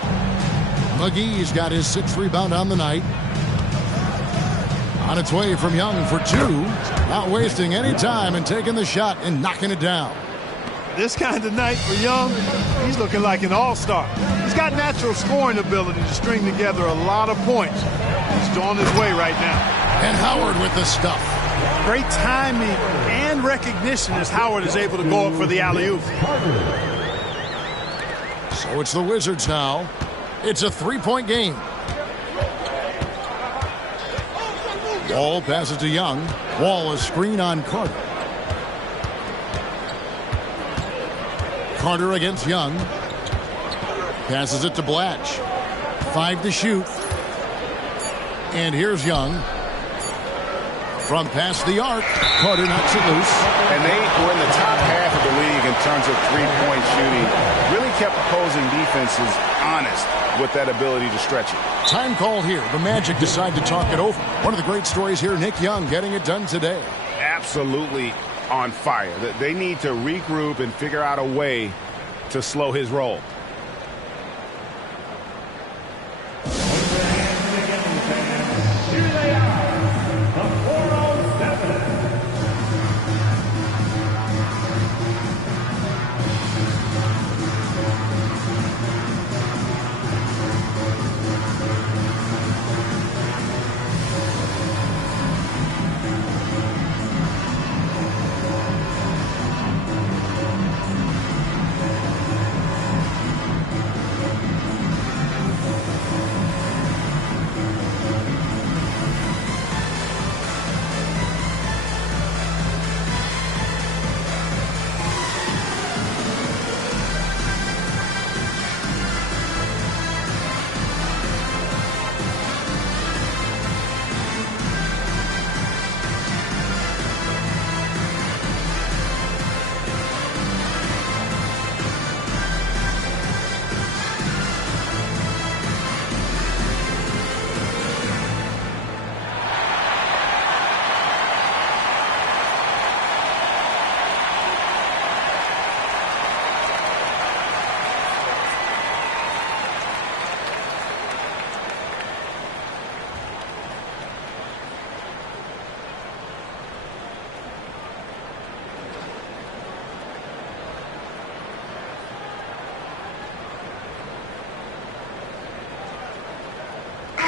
McGee's got his 6th rebound on the night. On its way from Young for 2. Not wasting any time and taking the shot and knocking it down. This kind of night for Young, he's looking like an all-star. He's got natural scoring ability to string together a lot of points. He's on his way right now. And Howard with the stuff. Great timing and recognition as Howard is able to go up for the alley-oop. So it's the Wizards now. It's a three-point game. Wall passes to Young. Wall a screen on Carter. Carter against Young. Passes it to Blatch. 5 to shoot. And here's Young. From past the arc. Carter knocks it loose. And they were in the top half of the league in terms of three-point shooting. Really kept opposing defenses honest with that ability to stretch it. Time called here. The Magic decide to talk it over. One of the great stories here, Nick Young getting it done today. Absolutely on fire. They need to regroup and figure out a way to slow his roll.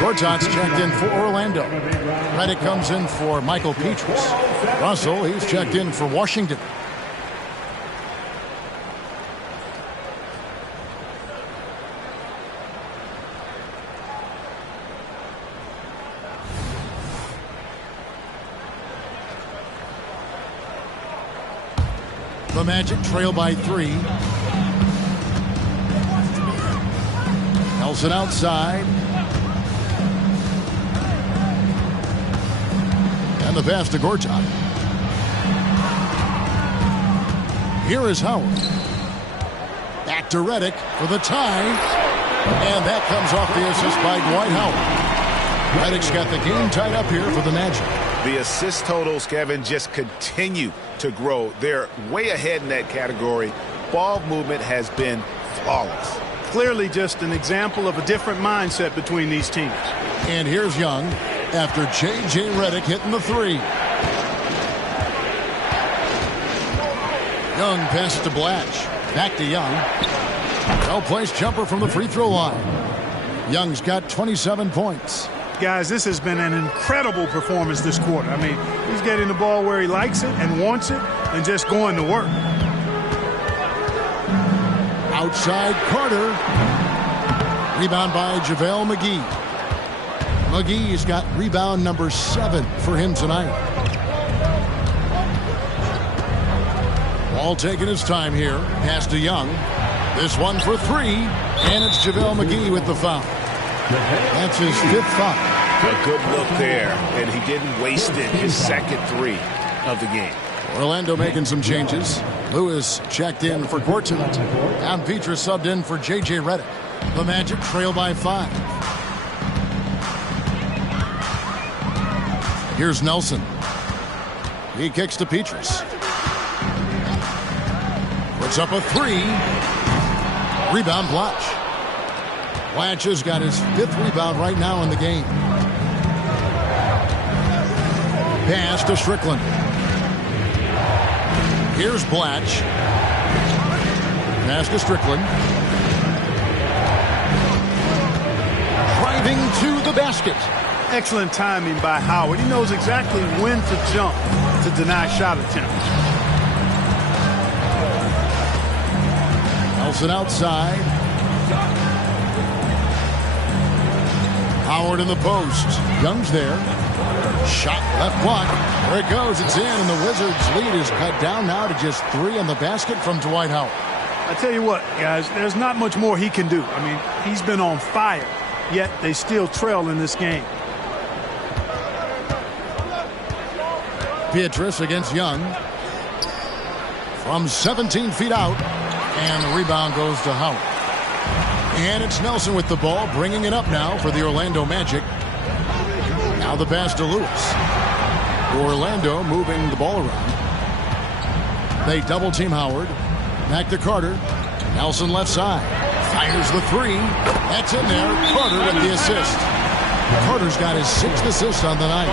Gortat's checked in for Orlando. Redick comes in for Michael Petrus. Russell, he's checked in for Washington. The Magic trail by 3. Nelson outside. And the pass to Gortat. Here is Howard. Back to Redick for the tie. And that comes off the assist by Dwight Howard. Redick's got the game tied up here for the Magic. The assist totals, Kevin, just continue to grow. They're way ahead in that category. Ball movement has been flawless. Clearly just an example of a different mindset between these teams. And here's Young after J.J. Redick hitting the 3. Young passes to Blatch. Back to Young. Well-placed jumper from the free throw line. Young's got 27 points. Guys, this has been an incredible performance this quarter. I mean, he's getting the ball where he likes it and wants it and just going to work. Outside Carter. Rebound by JaVale McGee. McGee's got rebound number 7 for him tonight. Ball taking his time here. Pass to Young. This one for 3. And it's JaVale McGee with the foul. That's his 5th foul. A good look there, and he didn't waste it. His second 3 of the game. Orlando making some changes. Lewis checked in for Gortat. And Petrus subbed in for J.J. Redick. The Magic trail by 5. Here's Nelson. He kicks to Petrus. Puts up a 3. Rebound Blatch. Blatch has got his 5th rebound right now in the game. Pass to Strickland. Here's Blatch. Pass to Strickland. Driving to the basket. Excellent timing by Howard. He knows exactly when to jump to deny shot attempts. Nelson outside. Howard in the post. Young's there. Shot left block. There it goes. It's in, and the Wizards' lead is cut down now to just 3 in the basket from Dwight Howard. I tell you what, guys, there's not much more he can do. I mean, he's been on fire, yet they still trail in this game. Beatrice against Young. From 17 feet out. And the rebound goes to Howard. And it's Nelson with the ball, bringing it up now for the Orlando Magic. Now the pass to Lewis. Orlando moving the ball around. They double team Howard. Back to Carter. Nelson left side. Fires the 3. That's in there. Carter with the assist. Carter's got his 6th assist on the night.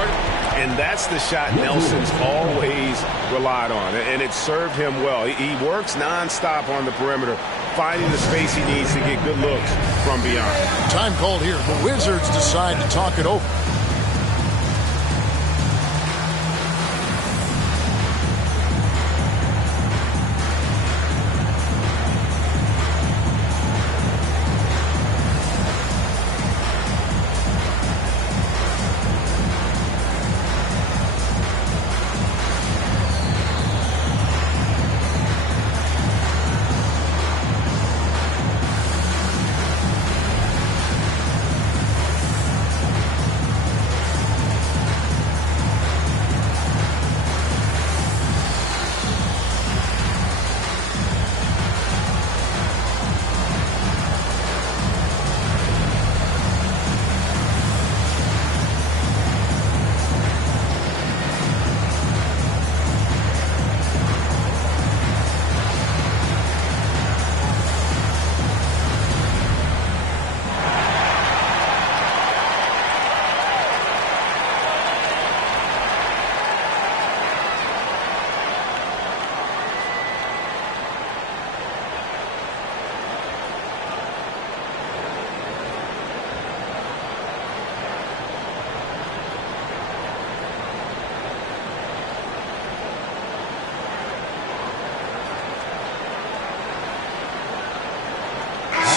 And that's the shot Nelson's always relied on, and it served him well. He works nonstop on the perimeter, finding the space he needs to get good looks from beyond. Time called here. The Wizards decide to talk it over.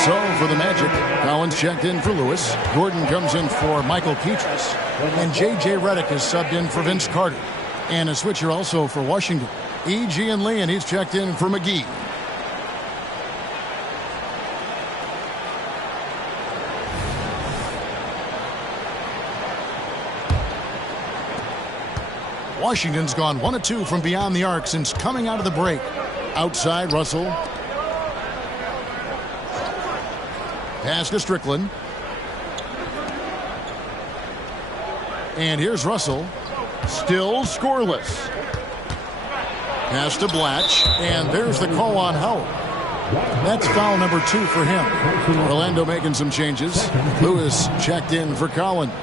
So for the Magic, Collins checked in for Lewis. Gordon comes in for Michael Petrus. And J.J. Redick is subbed in for Vince Carter. And a switcher also for Washington. E.G. and Lee, and he's checked in for McGee. Washington's gone 1 of 2 from beyond the arc since coming out of the break. Outside, Russell. Pass to Strickland. And here's Russell. Still scoreless. Pass to Blatch. And there's the call on Howard. That's foul number 2 for him. Orlando making some changes. Lewis checked in for Collins.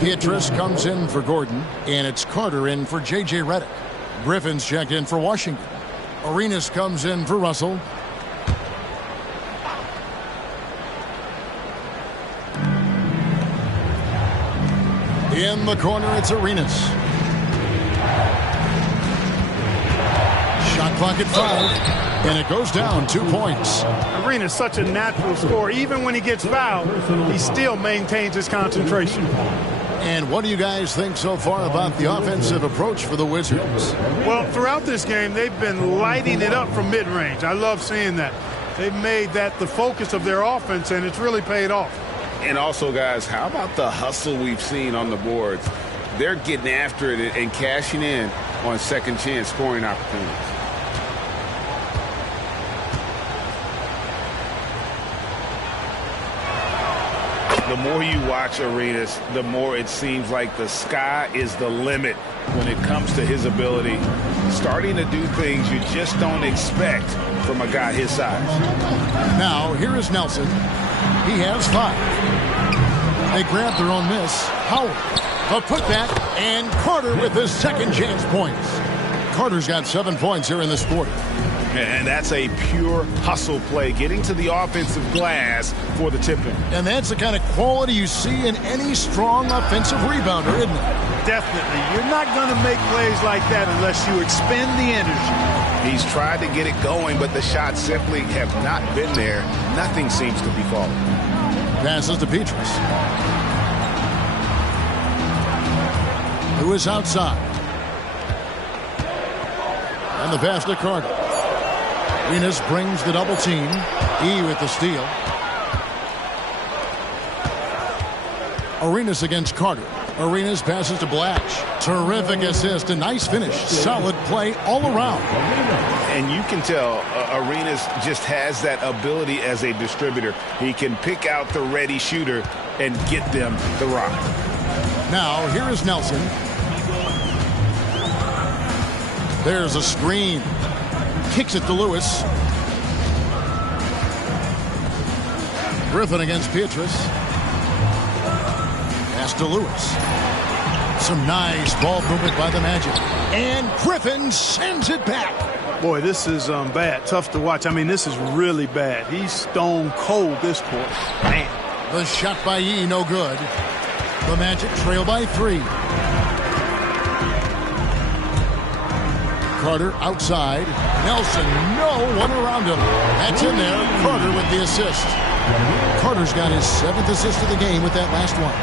Beatrice comes in for Gordon. And it's Carter in for J.J. Redick. Griffin's checked in for Washington. Arenas comes in for Russell. In the corner, it's Arenas. Shot clock at 5, and it goes down 2 points. Arenas such a natural scorer. Even when he gets fouled, he still maintains his concentration. And what do you guys think so far about the offensive approach for the Wizards? Well, throughout this game, they've been lighting it up from mid-range. I love seeing that. They've made that the focus of their offense, and it's really paid off. And also, guys, how about the hustle we've seen on the boards? They're getting after it and cashing in on second chance scoring opportunities. The more you watch Arenas, the more it seems like the sky is the limit when it comes to his ability. Starting to do things you just don't expect from a guy his size. Now, here is Nelson. He has 5. They grab their own miss. Howard, a putback, and Carter with his second chance points. Carter's got 7 points here in this quarter. And that's a pure hustle play, getting to the offensive glass for the tip-in. And that's the kind of quality you see in any strong offensive rebounder, isn't it? Definitely. You're not going to make plays like that unless you expend the energy. He's tried to get it going, but the shots simply have not been there. Nothing seems to be falling. Passes to Petrus. Who is outside. And the pass to Carter. Arenas brings the double team. E with the steal. Arenas against Carter. Arenas passes to Blash. Terrific assist. A nice finish. Solid play all around. And you can tell Arenas just has that ability as a distributor. He can pick out the ready shooter and get them the rock. Now, here is Nelson. There's a screen. Kicks it to Lewis. Griffin against Petrus. Pass to Lewis. Some nice ball movement by the Magic. And Griffin sends it back. Boy, this is bad. Tough to watch. I mean, this is really bad. He's stone cold this quarter. Man. The shot by Yee, no good. The Magic trail by 3. Carter outside. Nelson, no one around him. That's in there. Carter with the assist. Carter's got his 7th assist of the game with that last one.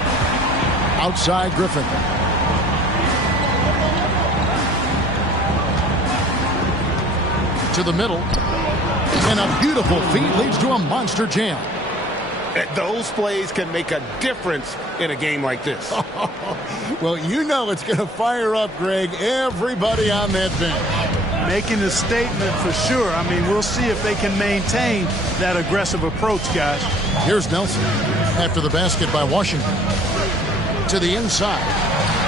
Outside Griffin. To the middle. And a beautiful feed leads to a monster jam. Those plays can make a difference in a game like this. Well, you know it's going to fire up, Greg, everybody on that bench. Making a statement for sure. I mean, we'll see if they can maintain that aggressive approach, guys. Here's Nelson after the basket by Washington. To the inside.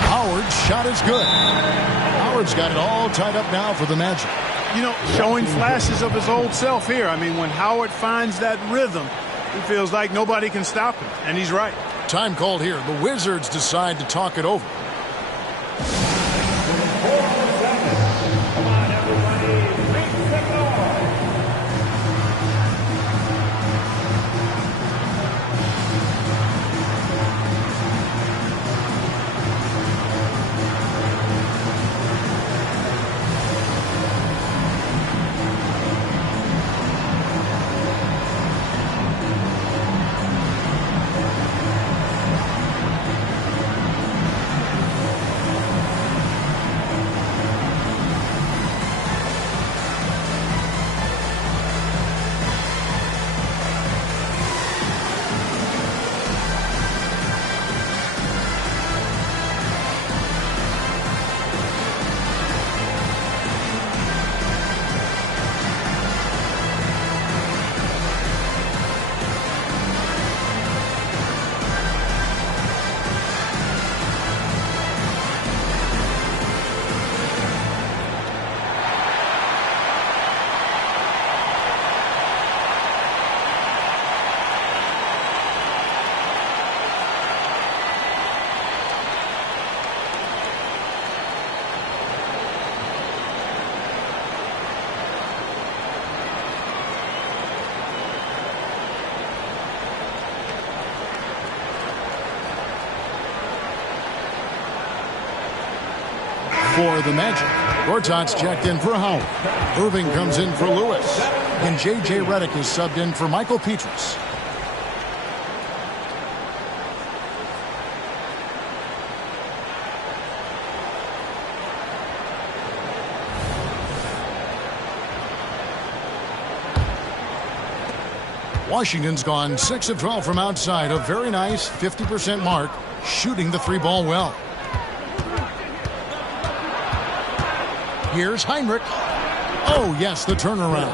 Howard's shot is good. Howard's got it all tied up now for the Magic. You know, showing flashes of his old self here. I mean, when Howard finds that rhythm, he feels like nobody can stop him, and he's right. Time called here. The Wizards decide to talk it over. Come on, everybody. Make some noise. For the Magic, Gortat's checked in for Howard. Irving comes in for Lewis. And J.J. Redick is subbed in for Michael Petrus. Washington's gone 6 of 12 from outside. A very nice 50% mark, shooting the 3-ball well. Here's Hinrich. Oh, yes, the turnaround.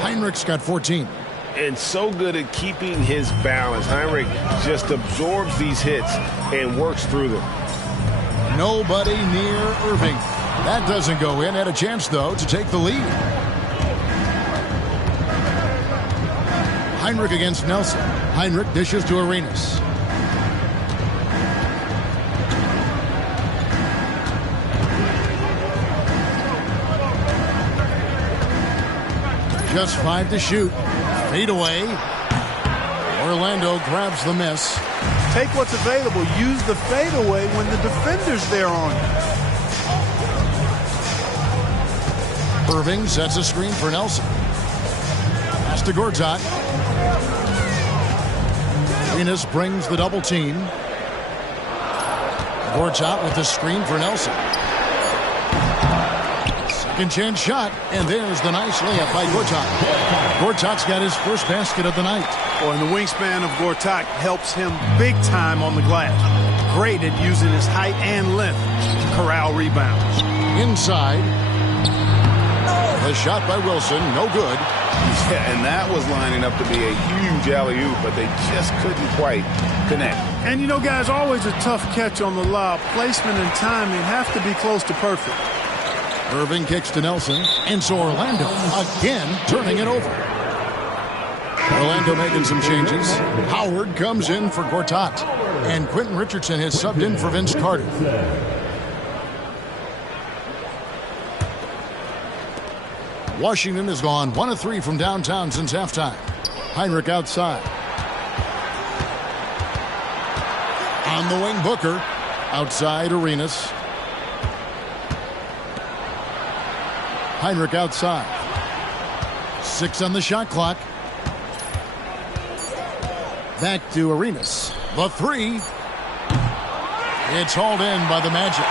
Hinrich's got 14. And so good at keeping his balance. Hinrich just absorbs these hits and works through them. Nobody near Irving. That doesn't go in. Had a chance, though, to take the lead. Hinrich against Nelson. Hinrich dishes to Arenas. Just 5 to shoot. Fade away. Orlando grabs the miss. Take what's available. Use the fadeaway when the defender's there on you. Irving sets a screen for Nelson. Pass to Gortat. Venus brings the double team. Gortat with the screen for Nelson. Second chance shot, and there's the nice layup by Gortat. Gortat's got his first basket of the night. Oh, and the wingspan of Gortat helps him big time on the glass. Great at using his height and length to corral rebounds. Inside. The shot by Wilson, no good. Yeah, and that was lining up to be a huge alley-oop, but they just couldn't quite connect. And you know, guys, always a tough catch on the lob. Placement and timing have to be close to perfect. Irving kicks to Nelson, and so Orlando again turning it over. Orlando making some changes. Howard comes in for Gortat, and Quentin Richardson has subbed in for Vince Carter. Washington has gone 1 of 3 from downtown since halftime. Heinrich outside. On the wing, Booker. Outside, Arenas. Heinrich outside. 6 on the shot clock. Back to Arenas. The 3. It's hauled in by the Magic.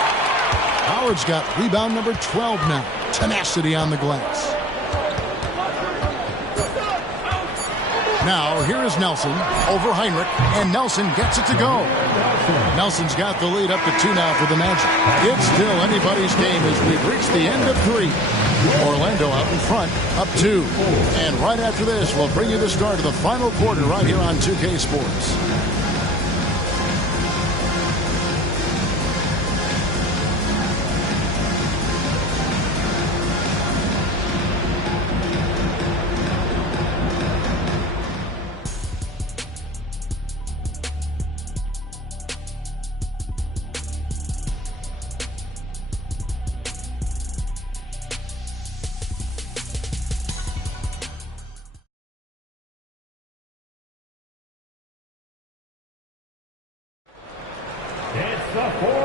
Howard's got rebound number 12 now. Tenacity on the glass. Now, here is Nelson over Heinrich, and Nelson gets it to go. Nelson's got the lead up to 2 now for the Magic. It's still anybody's game as we've reached the end of 3. Orlando out in front, up 2. And right after this, we'll bring you the start of the final quarter right here on 2K Sports.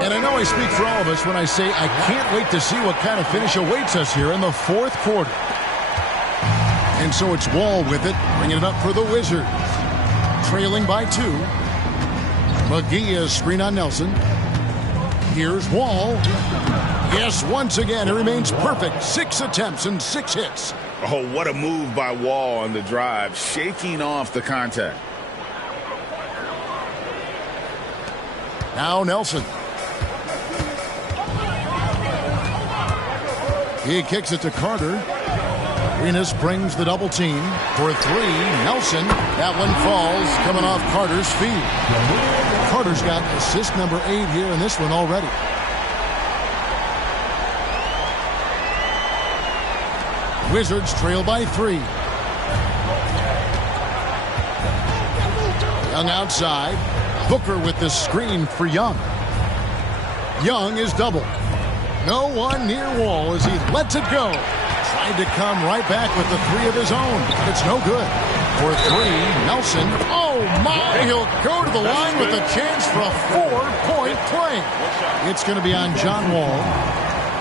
And I know I speak for all of us when I say I can't wait to see what kind of finish awaits us here in the 4th quarter. And so it's Wall with it, bringing it up for the Wizards. Trailing by 2. McGee is screen on Nelson. Here's Wall. Yes, once again, it remains perfect. 6 attempts and 6 hits. Oh, what a move by Wall on the drive, shaking off the contact. Now Nelson. He kicks it to Carter. Arenas brings the double team for 3. Nelson. That one falls, coming off Carter's feet. Carter's got assist number 8 here in this one already. Wizards trail by 3. Young outside. Booker with the screen for Young. Young is doubled. No one near Wall as he lets it go. Tried to come right back with the 3 of his own. It's no good. For 3, Nelson. Oh, my. He'll go to the line with a chance for a 4-point play. It's going to be on John Wall.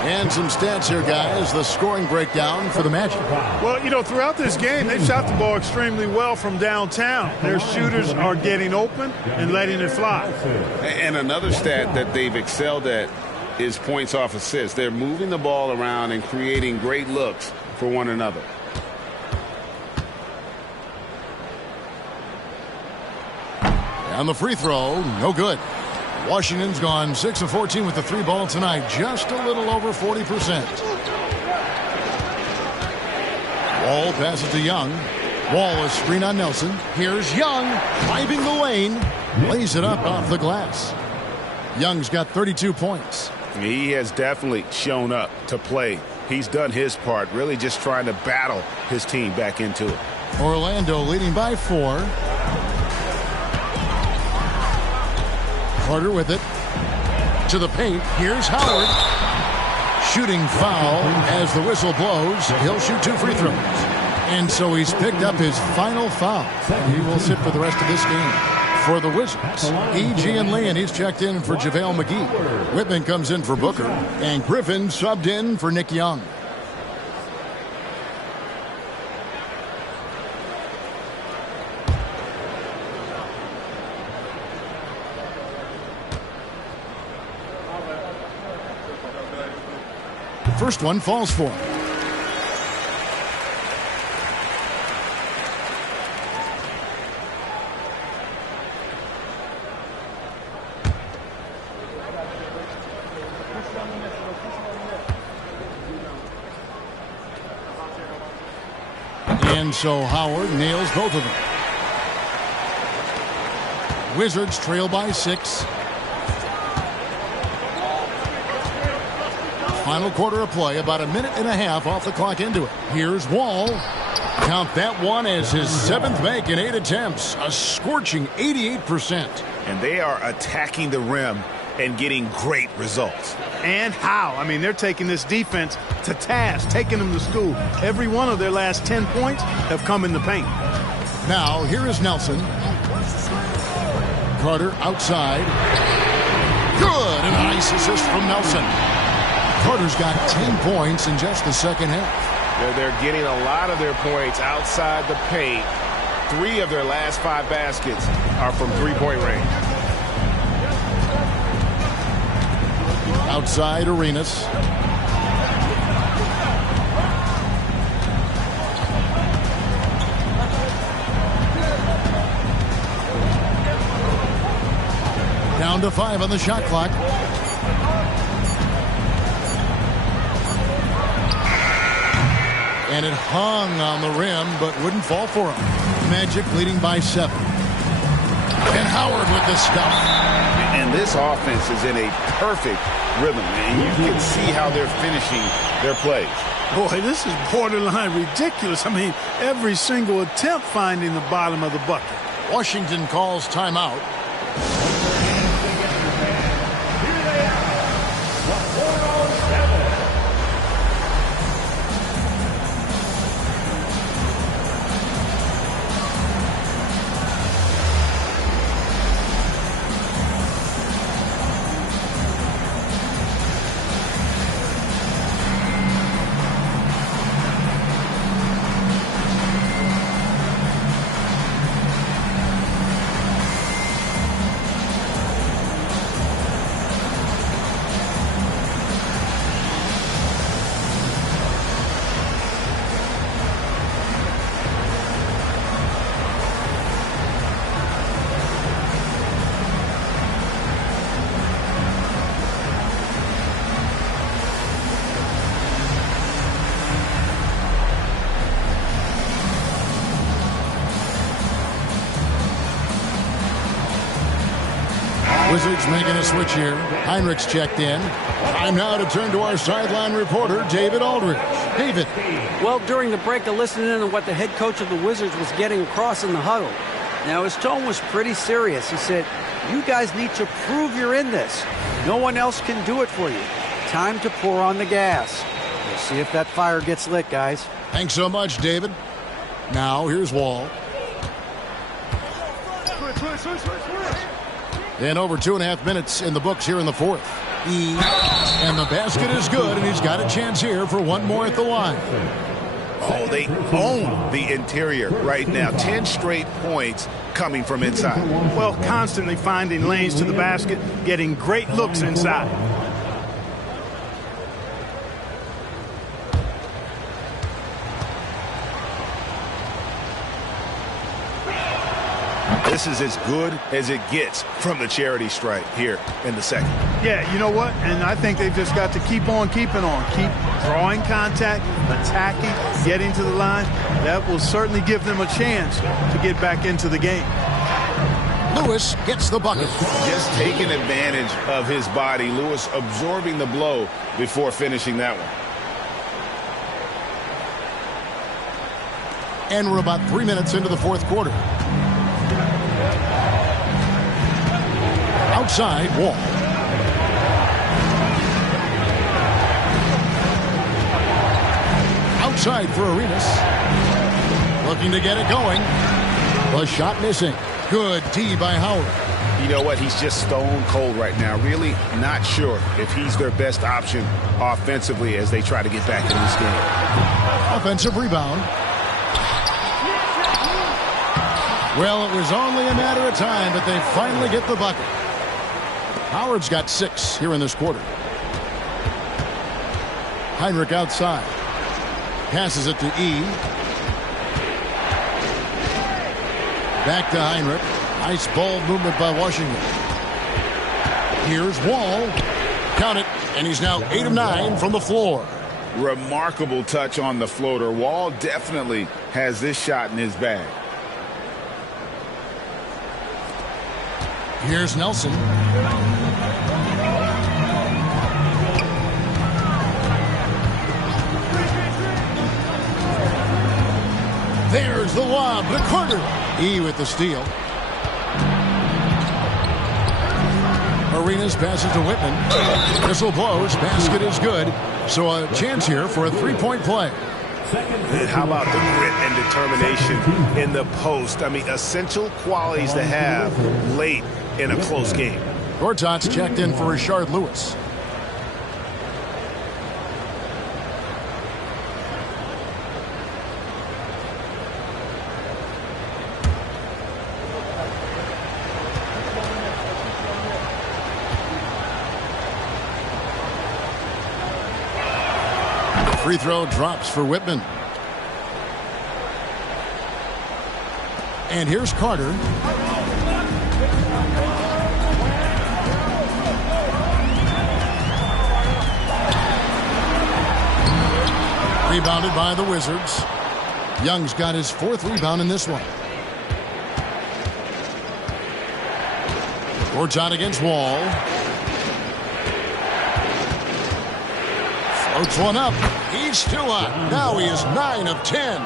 And some stats here, guys. The scoring breakdown for the Magic. Well, you know, throughout this game, they've shot the ball extremely well from downtown. Their shooters are getting open and letting it fly. And another stat that they've excelled at is points off assists. They're moving the ball around and creating great looks for one another. On the free throw, no good. Washington's gone 6 of 14 with the 3 ball tonight, just a little over 40%. Wall passes to Young. Wall is screen on Nelson. Here's Young, driving the lane, lays it up off the glass. Young's got 32 points. He has definitely shown up to play. He's done his part, really just trying to battle his team back into it. Orlando leading by 4. Carter with it. To the paint. Here's Howard. Shooting foul as the whistle blows. He'll shoot 2 free throws. And so he's picked up his final foul. He will sit for the rest of this game. For the Wizards, E.G. and Lee, and he's checked in for JaVale McGee. Whitman comes in for Booker, and Griffin subbed in for Nick Young. The first one falls for him. And so Howard nails both of them. Wizards trail by 6. Final quarter of play, about a minute and a half off the clock into it. Here's Wall. Count that one as his 7th make in 8 attempts. A scorching 88%. And they are attacking the rim and getting great results. And how? I mean, they're taking this defense to task, taking them to school. Every one of their last 10 points have come in the paint. Now, here is Nelson. Carter outside. Good, and a nice assist from Nelson. Carter's got 10 points in just the second half. They're getting a lot of their points outside the paint. 3 of their last 5 baskets are from three-point range. Outside Arenas. Down to 5 on the shot clock. And it hung on the rim, but wouldn't fall for him. Magic leading by 7. And Howard with the stop. And this offense is in a perfect rhythm, and you can see how they're finishing their plays. Boy, this is borderline ridiculous. I mean, every single attempt finding the bottom of the bucket. Washington calls timeout. Wizards making a switch here. Heinrich's checked in. Time now to turn to our sideline reporter, David Aldridge. David. Well, during the break, I listened in on what the head coach of the Wizards was getting across in the huddle. Now, his tone was pretty serious. He said, you guys need to prove you're in this. No one else can do it for you. Time to pour on the gas. We'll see if that fire gets lit, guys. Thanks so much, David. Now, here's Wall. And over 2.5 minutes in the books here in the fourth. And the basket is good, and he's got a chance here for one more at the line. Oh, they own the interior right now. 10 straight points coming from inside. Well, constantly finding lanes to the basket, getting great looks inside. This is as good as it gets from the charity stripe here in the second. Yeah, you know what? And I think they've just got to keep on keeping on. Keep drawing contact, attacking, getting to the line. That will certainly give them a chance to get back into the game. Lewis gets the bucket. Just taking advantage of his body. Lewis absorbing the blow before finishing that one. And we're about 3 minutes into the fourth quarter. Outside, Wall. Outside for Arenas. Looking to get it going. The shot missing. Good D by Howard. You know what? He's just stone cold right now. Really not sure if he's their best option offensively as they try to get back in this game. Offensive rebound. Well, it was only a matter of time, but they finally get the bucket. Howard's got 6 here in this quarter. Heinrich outside. Passes it to E. Back to Heinrich. Nice ball movement by Washington. Here's Wall. Count it. And he's now 8 of 9 from the floor. Remarkable touch on the floater. Wall definitely has this shot in his bag. Here's Nelson. There's the lob to Carter. E with the steal. Arenas passes to Whitman. Whistle blows. Basket is good. So a chance here for a three-point play. How about the grit and determination in the post? I mean, essential qualities to have late in a close game. Gortat's checked in for Rashard Lewis. Free throw drops for Whitman. And here's Carter. Rebounded by the Wizards. Young's got his 4th rebound in this one. Gortat against Wall. Floats one up. He's still on. Now he is 9 of 10.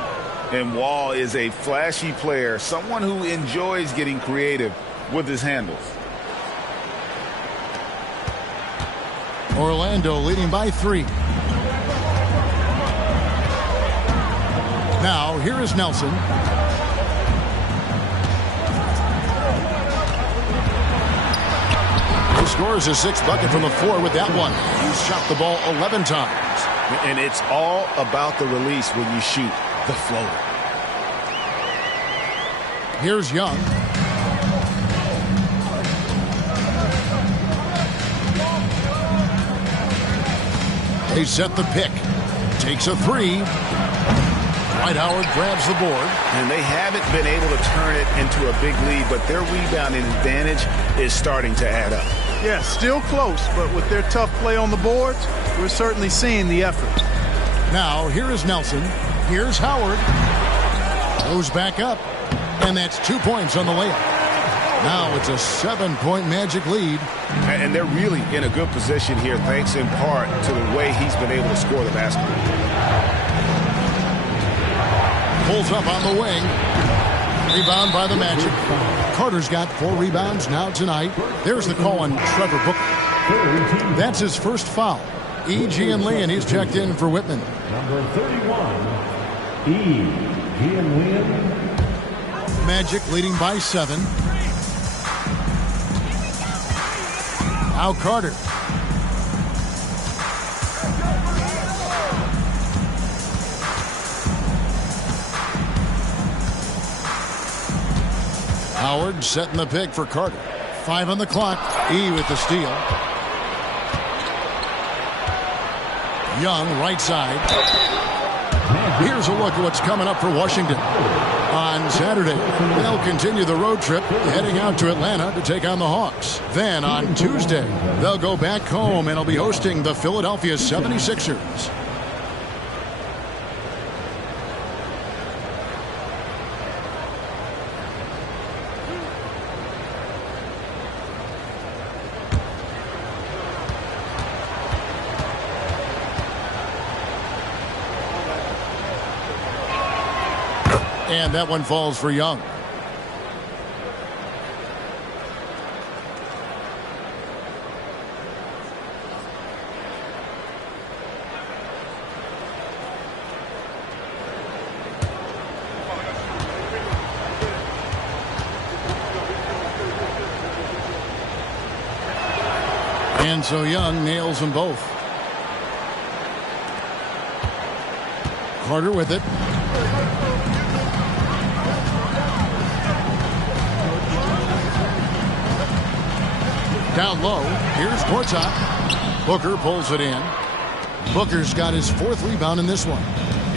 And Wall is a flashy player, someone who enjoys getting creative with his handles. Orlando leading by 3. Now, here is Nelson. He scores his 6th bucket from the floor with that one. He's shot the ball 11 times. And it's all about the release when you shoot the floater. Here's Young. They set the pick. Takes a 3. Dwight Howard grabs the board. And they haven't been able to turn it into a big lead, but their rebounding advantage is starting to add up. Yeah, still close, but with their tough play on the boards, we're certainly seeing the effort. Now, here is Nelson. Here's Howard. Goes back up. And that's 2 points on the layup. Now it's a 7-point Magic lead. And they're really in a good position here, thanks in part to the way he's been able to score the basketball. Pulls up on the wing. Rebound by the Magic. Carter's got 4 rebounds now tonight. There's the call on Trevor Booker. That's his first foul. E.G. Lee, and he's checked in for Whitman. Number 31, E.G. Lee. Magic leading by 7. Now Carter. Howard setting the pick for Carter. 5 on the clock. E with the steal. Young, right side. Here's a look at what's coming up for Washington. On Saturday, they'll continue the road trip, heading out to Atlanta to take on the Hawks. Then on Tuesday, they'll go back home and will be hosting the Philadelphia 76ers. And that one falls for Young. And so Young nails them both. Carter with it. Down low. Here's Gortat. Booker pulls it in. Booker's got his 4th rebound in this one.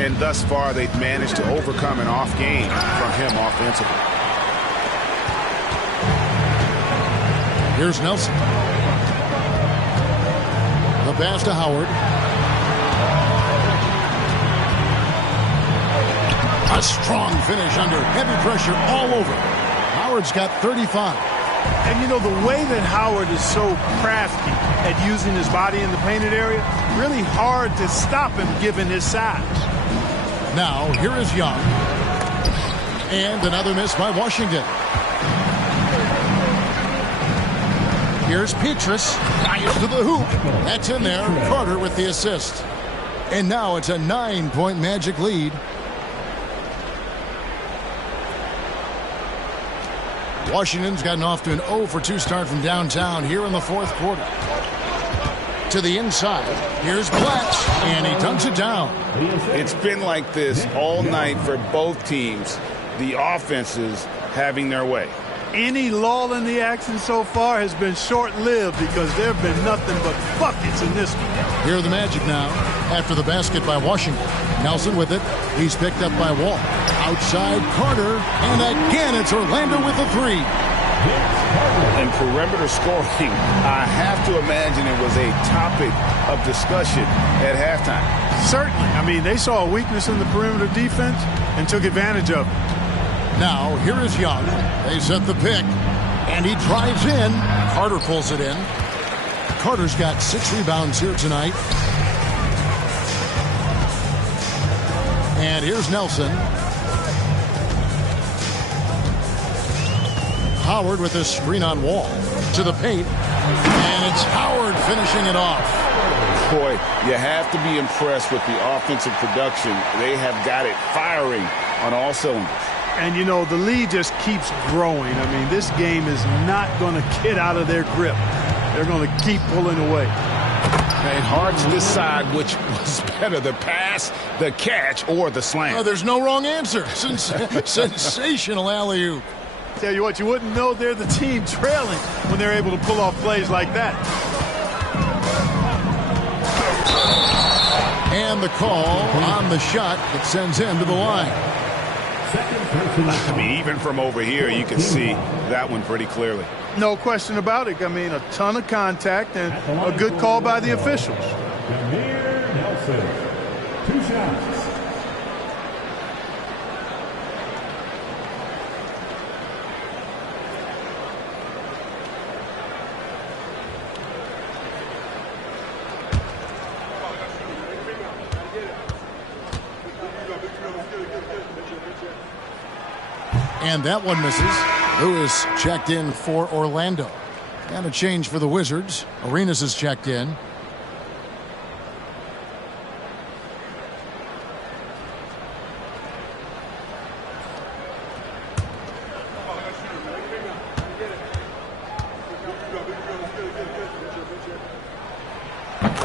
And thus far, they've managed to overcome an off game from him offensively. Here's Nelson. The pass to Howard. A strong finish under heavy pressure all over. Howard's got 35. And you know, the way that Howard is so crafty at using his body in the painted area, really hard to stop him given his size. Now, here is Young. And another miss by Washington. Here's Petrus. Fires to the hoop. That's in there. Carter with the assist. And now it's a 9-point Magic lead. Washington's gotten off to an 0-for-2 start from downtown here in the 4th quarter. To the inside. Here's Blatch. And he dunks it down. It's been like this all night for both teams. The offenses having their way. Any lull in the action so far has been short-lived because there have been nothing but buckets in this one. Here are the Magic now after the basket by Washington. Nelson with it. He's picked up by Wall. Outside Carter. And again it's Orlando with a 3. And perimeter scoring, I have to imagine it was a topic of discussion at halftime. Certainly. I mean, they saw a weakness in the perimeter defense and took advantage of it. Now, here is Young. They set the pick, and he drives in. Carter pulls it in. Carter's got 6 rebounds here tonight. And here's Nelson. Howard with a screen on Wall. To the paint. And it's Howard finishing it off. Boy, you have to be impressed with the offensive production. They have got it firing on all cylinders. And, you know, the lead just keeps growing. I mean, this game is not going to get out of their grip. They're going to keep pulling away. And hard to decide which was better, the pass, the catch, or the slam. Oh, there's no wrong answer. Sensational alley-oop. Tell you what, you wouldn't know they're the team trailing when they're able to pull off plays like that. And the call on the shot that sends him to the line. I mean, even from over here, you can see that one pretty clearly. No question about it. I mean, a ton of contact and a good call by the officials. Jameer Nelson, 2 shots. And that one misses. Lewis checked in for Orlando. And a change for the Wizards. Arenas is checked in.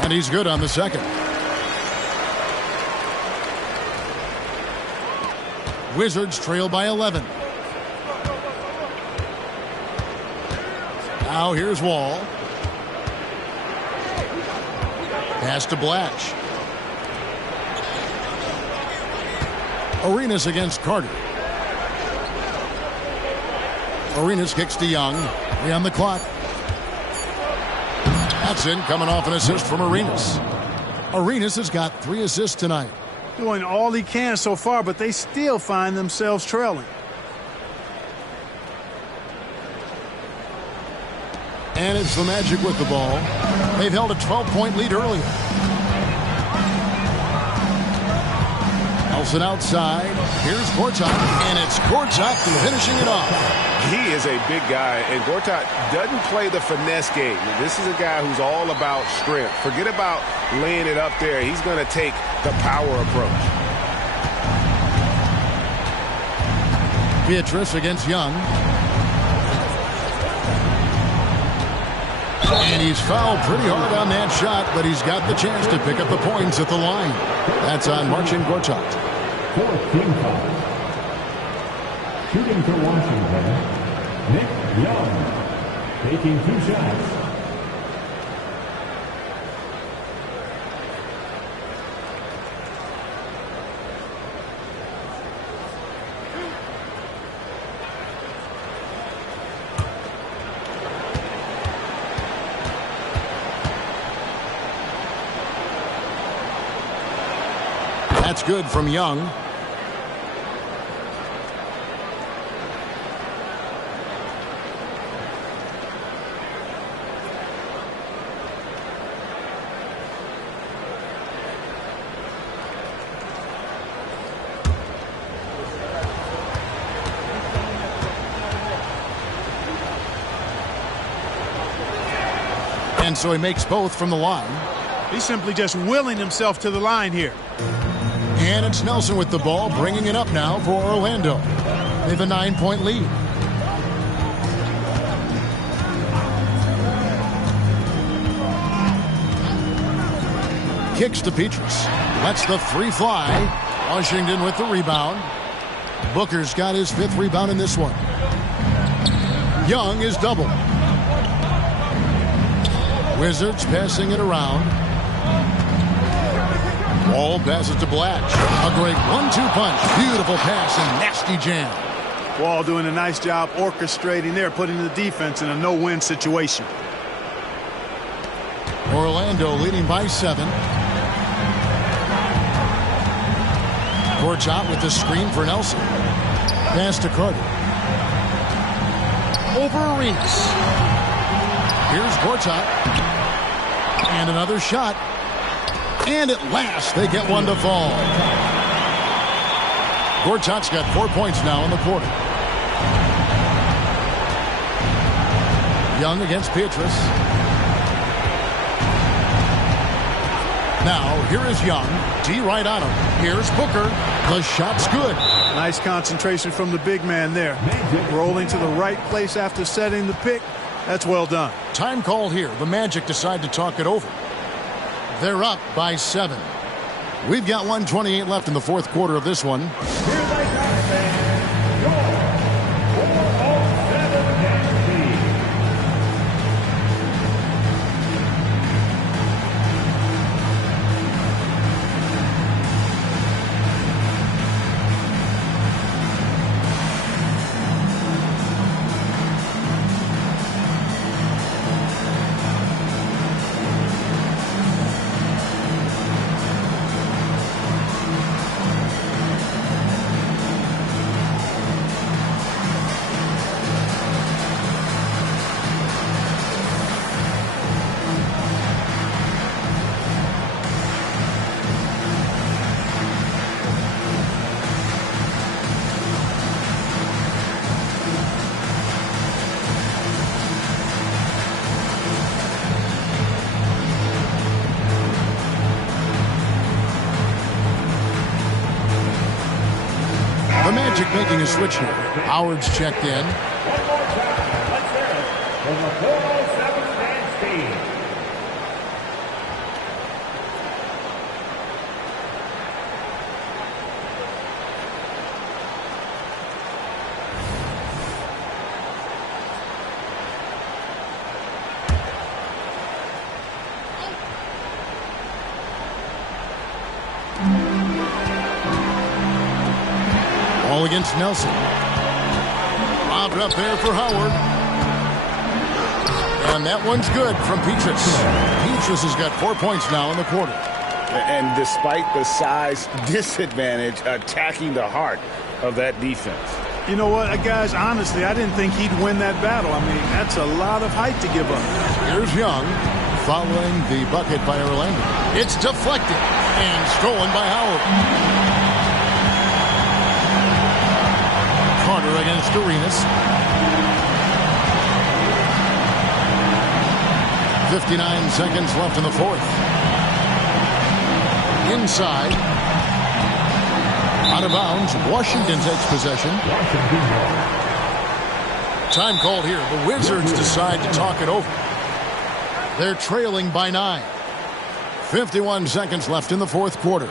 And he's good on the second. Wizards trail by 11. Now here's Wall. Pass to Blatch. Arenas against Carter. Arenas kicks to Young. 3 on the clock. That's in, coming off an assist from Arenas. Arenas has got 3 assists tonight. Doing all he can so far, but they still find themselves trailing. And it's the Magic with the ball. They've held a 12-point lead earlier. Nelson outside. Here's Gortat. And it's Gortat finishing it off. He is a big guy, and Gortat doesn't play the finesse game. This is a guy who's all about strength. Forget about laying it up there. He's going to take the power approach. Beatrice against Young. And he's fouled pretty hard on that shot, but he's got the chance to pick up the points at the line. That's on Marcin Gortat. Fourth team foul. Shooting for Washington, Nick Young. Taking 2 shots. That's good from Young. And so he makes both from the line. He's simply just willing himself to the line here. And it's Nelson with the ball, bringing it up now for Orlando. They have a 9-point lead. Kicks to Petrus. Lets the 3 fly. Washington with the rebound. Booker's got his 5th rebound in this one. Young is double. Wizards passing it around. Wall passes to Blatch. A great 1-2 punch. Beautiful pass and nasty jam. Wall doing a nice job orchestrating there, putting the defense in a no-win situation. Orlando leading by 7. Gortat with the screen for Nelson. Pass to Carter. Over Arenas. Here's Gortat. And another shot. And at last, they get one to fall. Gortat's got 4 points now in the quarter. Young against Petrus. Now, here is Young. D right on him. Here's Booker. The shot's good. Nice concentration from the big man there. Rolling to the right place after setting the pick. That's well done. Time called here. The Magic decide to talk it over. They're up by 7. We've got 1:28 left in the 4th quarter of this one. Magic making a switch here. Howard's checked in. Ball against Nelson. Lobbed up there for Howard. And that one's good from Petrus. Petrus has got 4 points now in the quarter. And despite the size disadvantage, attacking the heart of that defense. You know what, guys, honestly, I didn't think he'd win that battle. I mean, that's a lot of height to give up. Here's Young following the bucket by Orlando. It's deflected and stolen by Howard. Carter against Arenas. 59 seconds left in the 4th. Inside. Out of bounds. Washington takes possession. Time called here. The Wizards decide to talk it over. They're trailing by 9. 51 seconds left in the fourth quarter.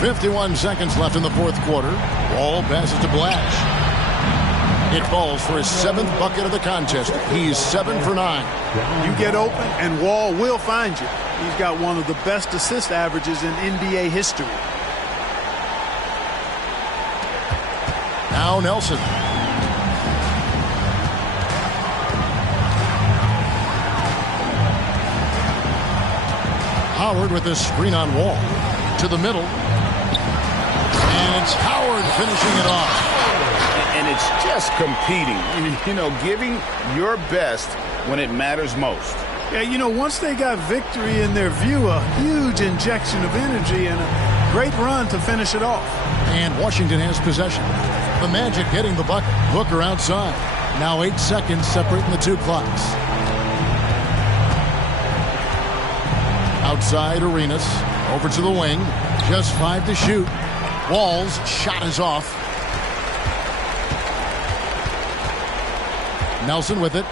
.51 seconds left in the fourth quarter. Wall passes to Blash. It falls for his 7th bucket of the contest. He's 7 for 9. You get open, and Wall will find you. He's got one of the best assist averages in NBA history. Now Nelson. Howard with this screen on Wall. To the middle. And it's Howard finishing it off. And it's just competing, you know, giving your best when it matters most. Yeah, you know, once they got victory in their view, a huge injection of energy and a great run to finish it off. And Washington has possession. The Magic getting the bucket. Booker outside. Now 8 seconds separating the two clocks. Outside Arenas. Over to the wing. Just 5 to shoot. Wall's shot is off. Nelson with it.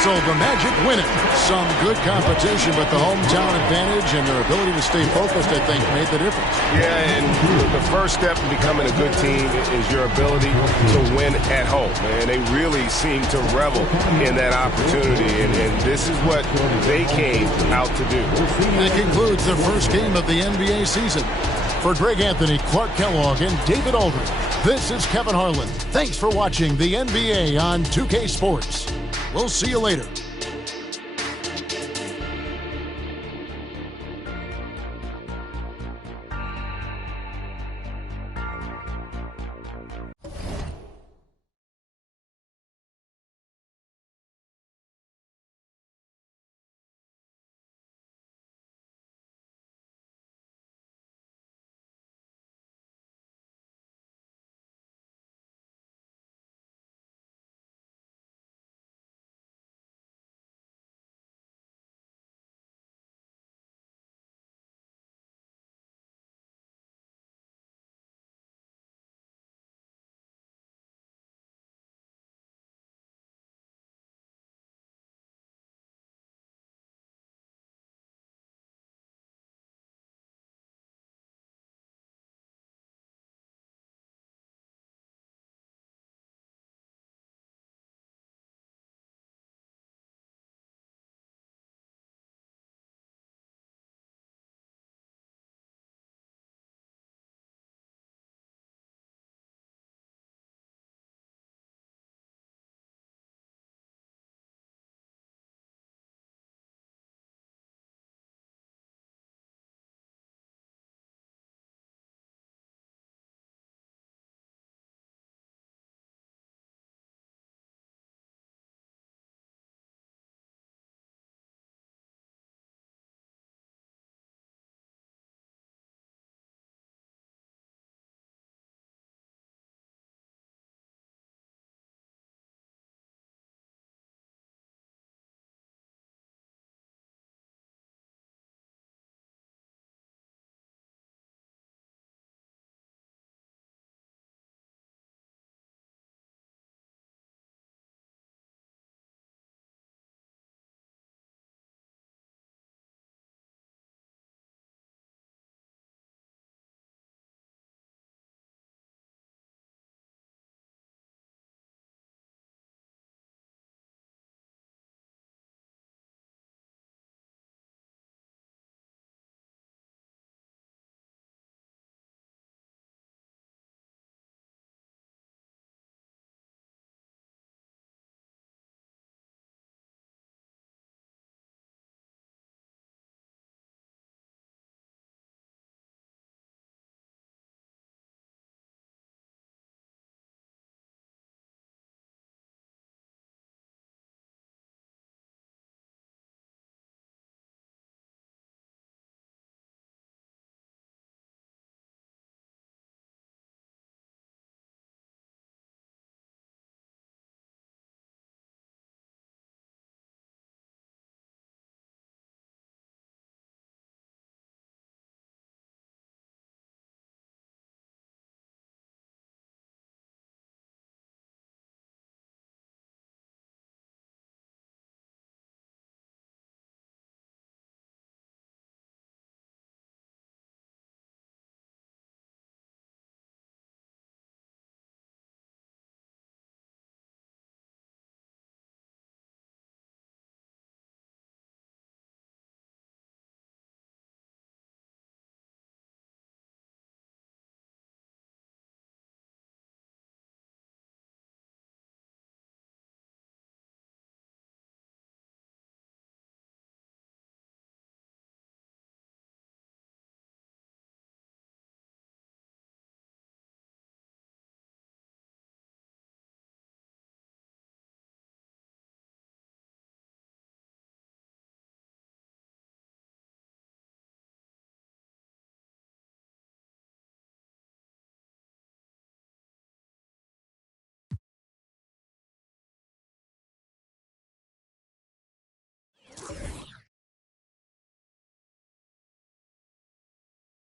So the Magic win it. Some good competition, but the hometown advantage and their ability to stay focused, I think, made the difference. Yeah, and the first step in becoming a good team is your ability to win at home. And they really seem to revel in that opportunity, and this is what they came out to do. That concludes the first game of the NBA season. For Greg Anthony, Clark Kellogg, and David Aldridge, this is Kevin Harlan. Thanks for watching the NBA on 2K Sports. We'll see you later.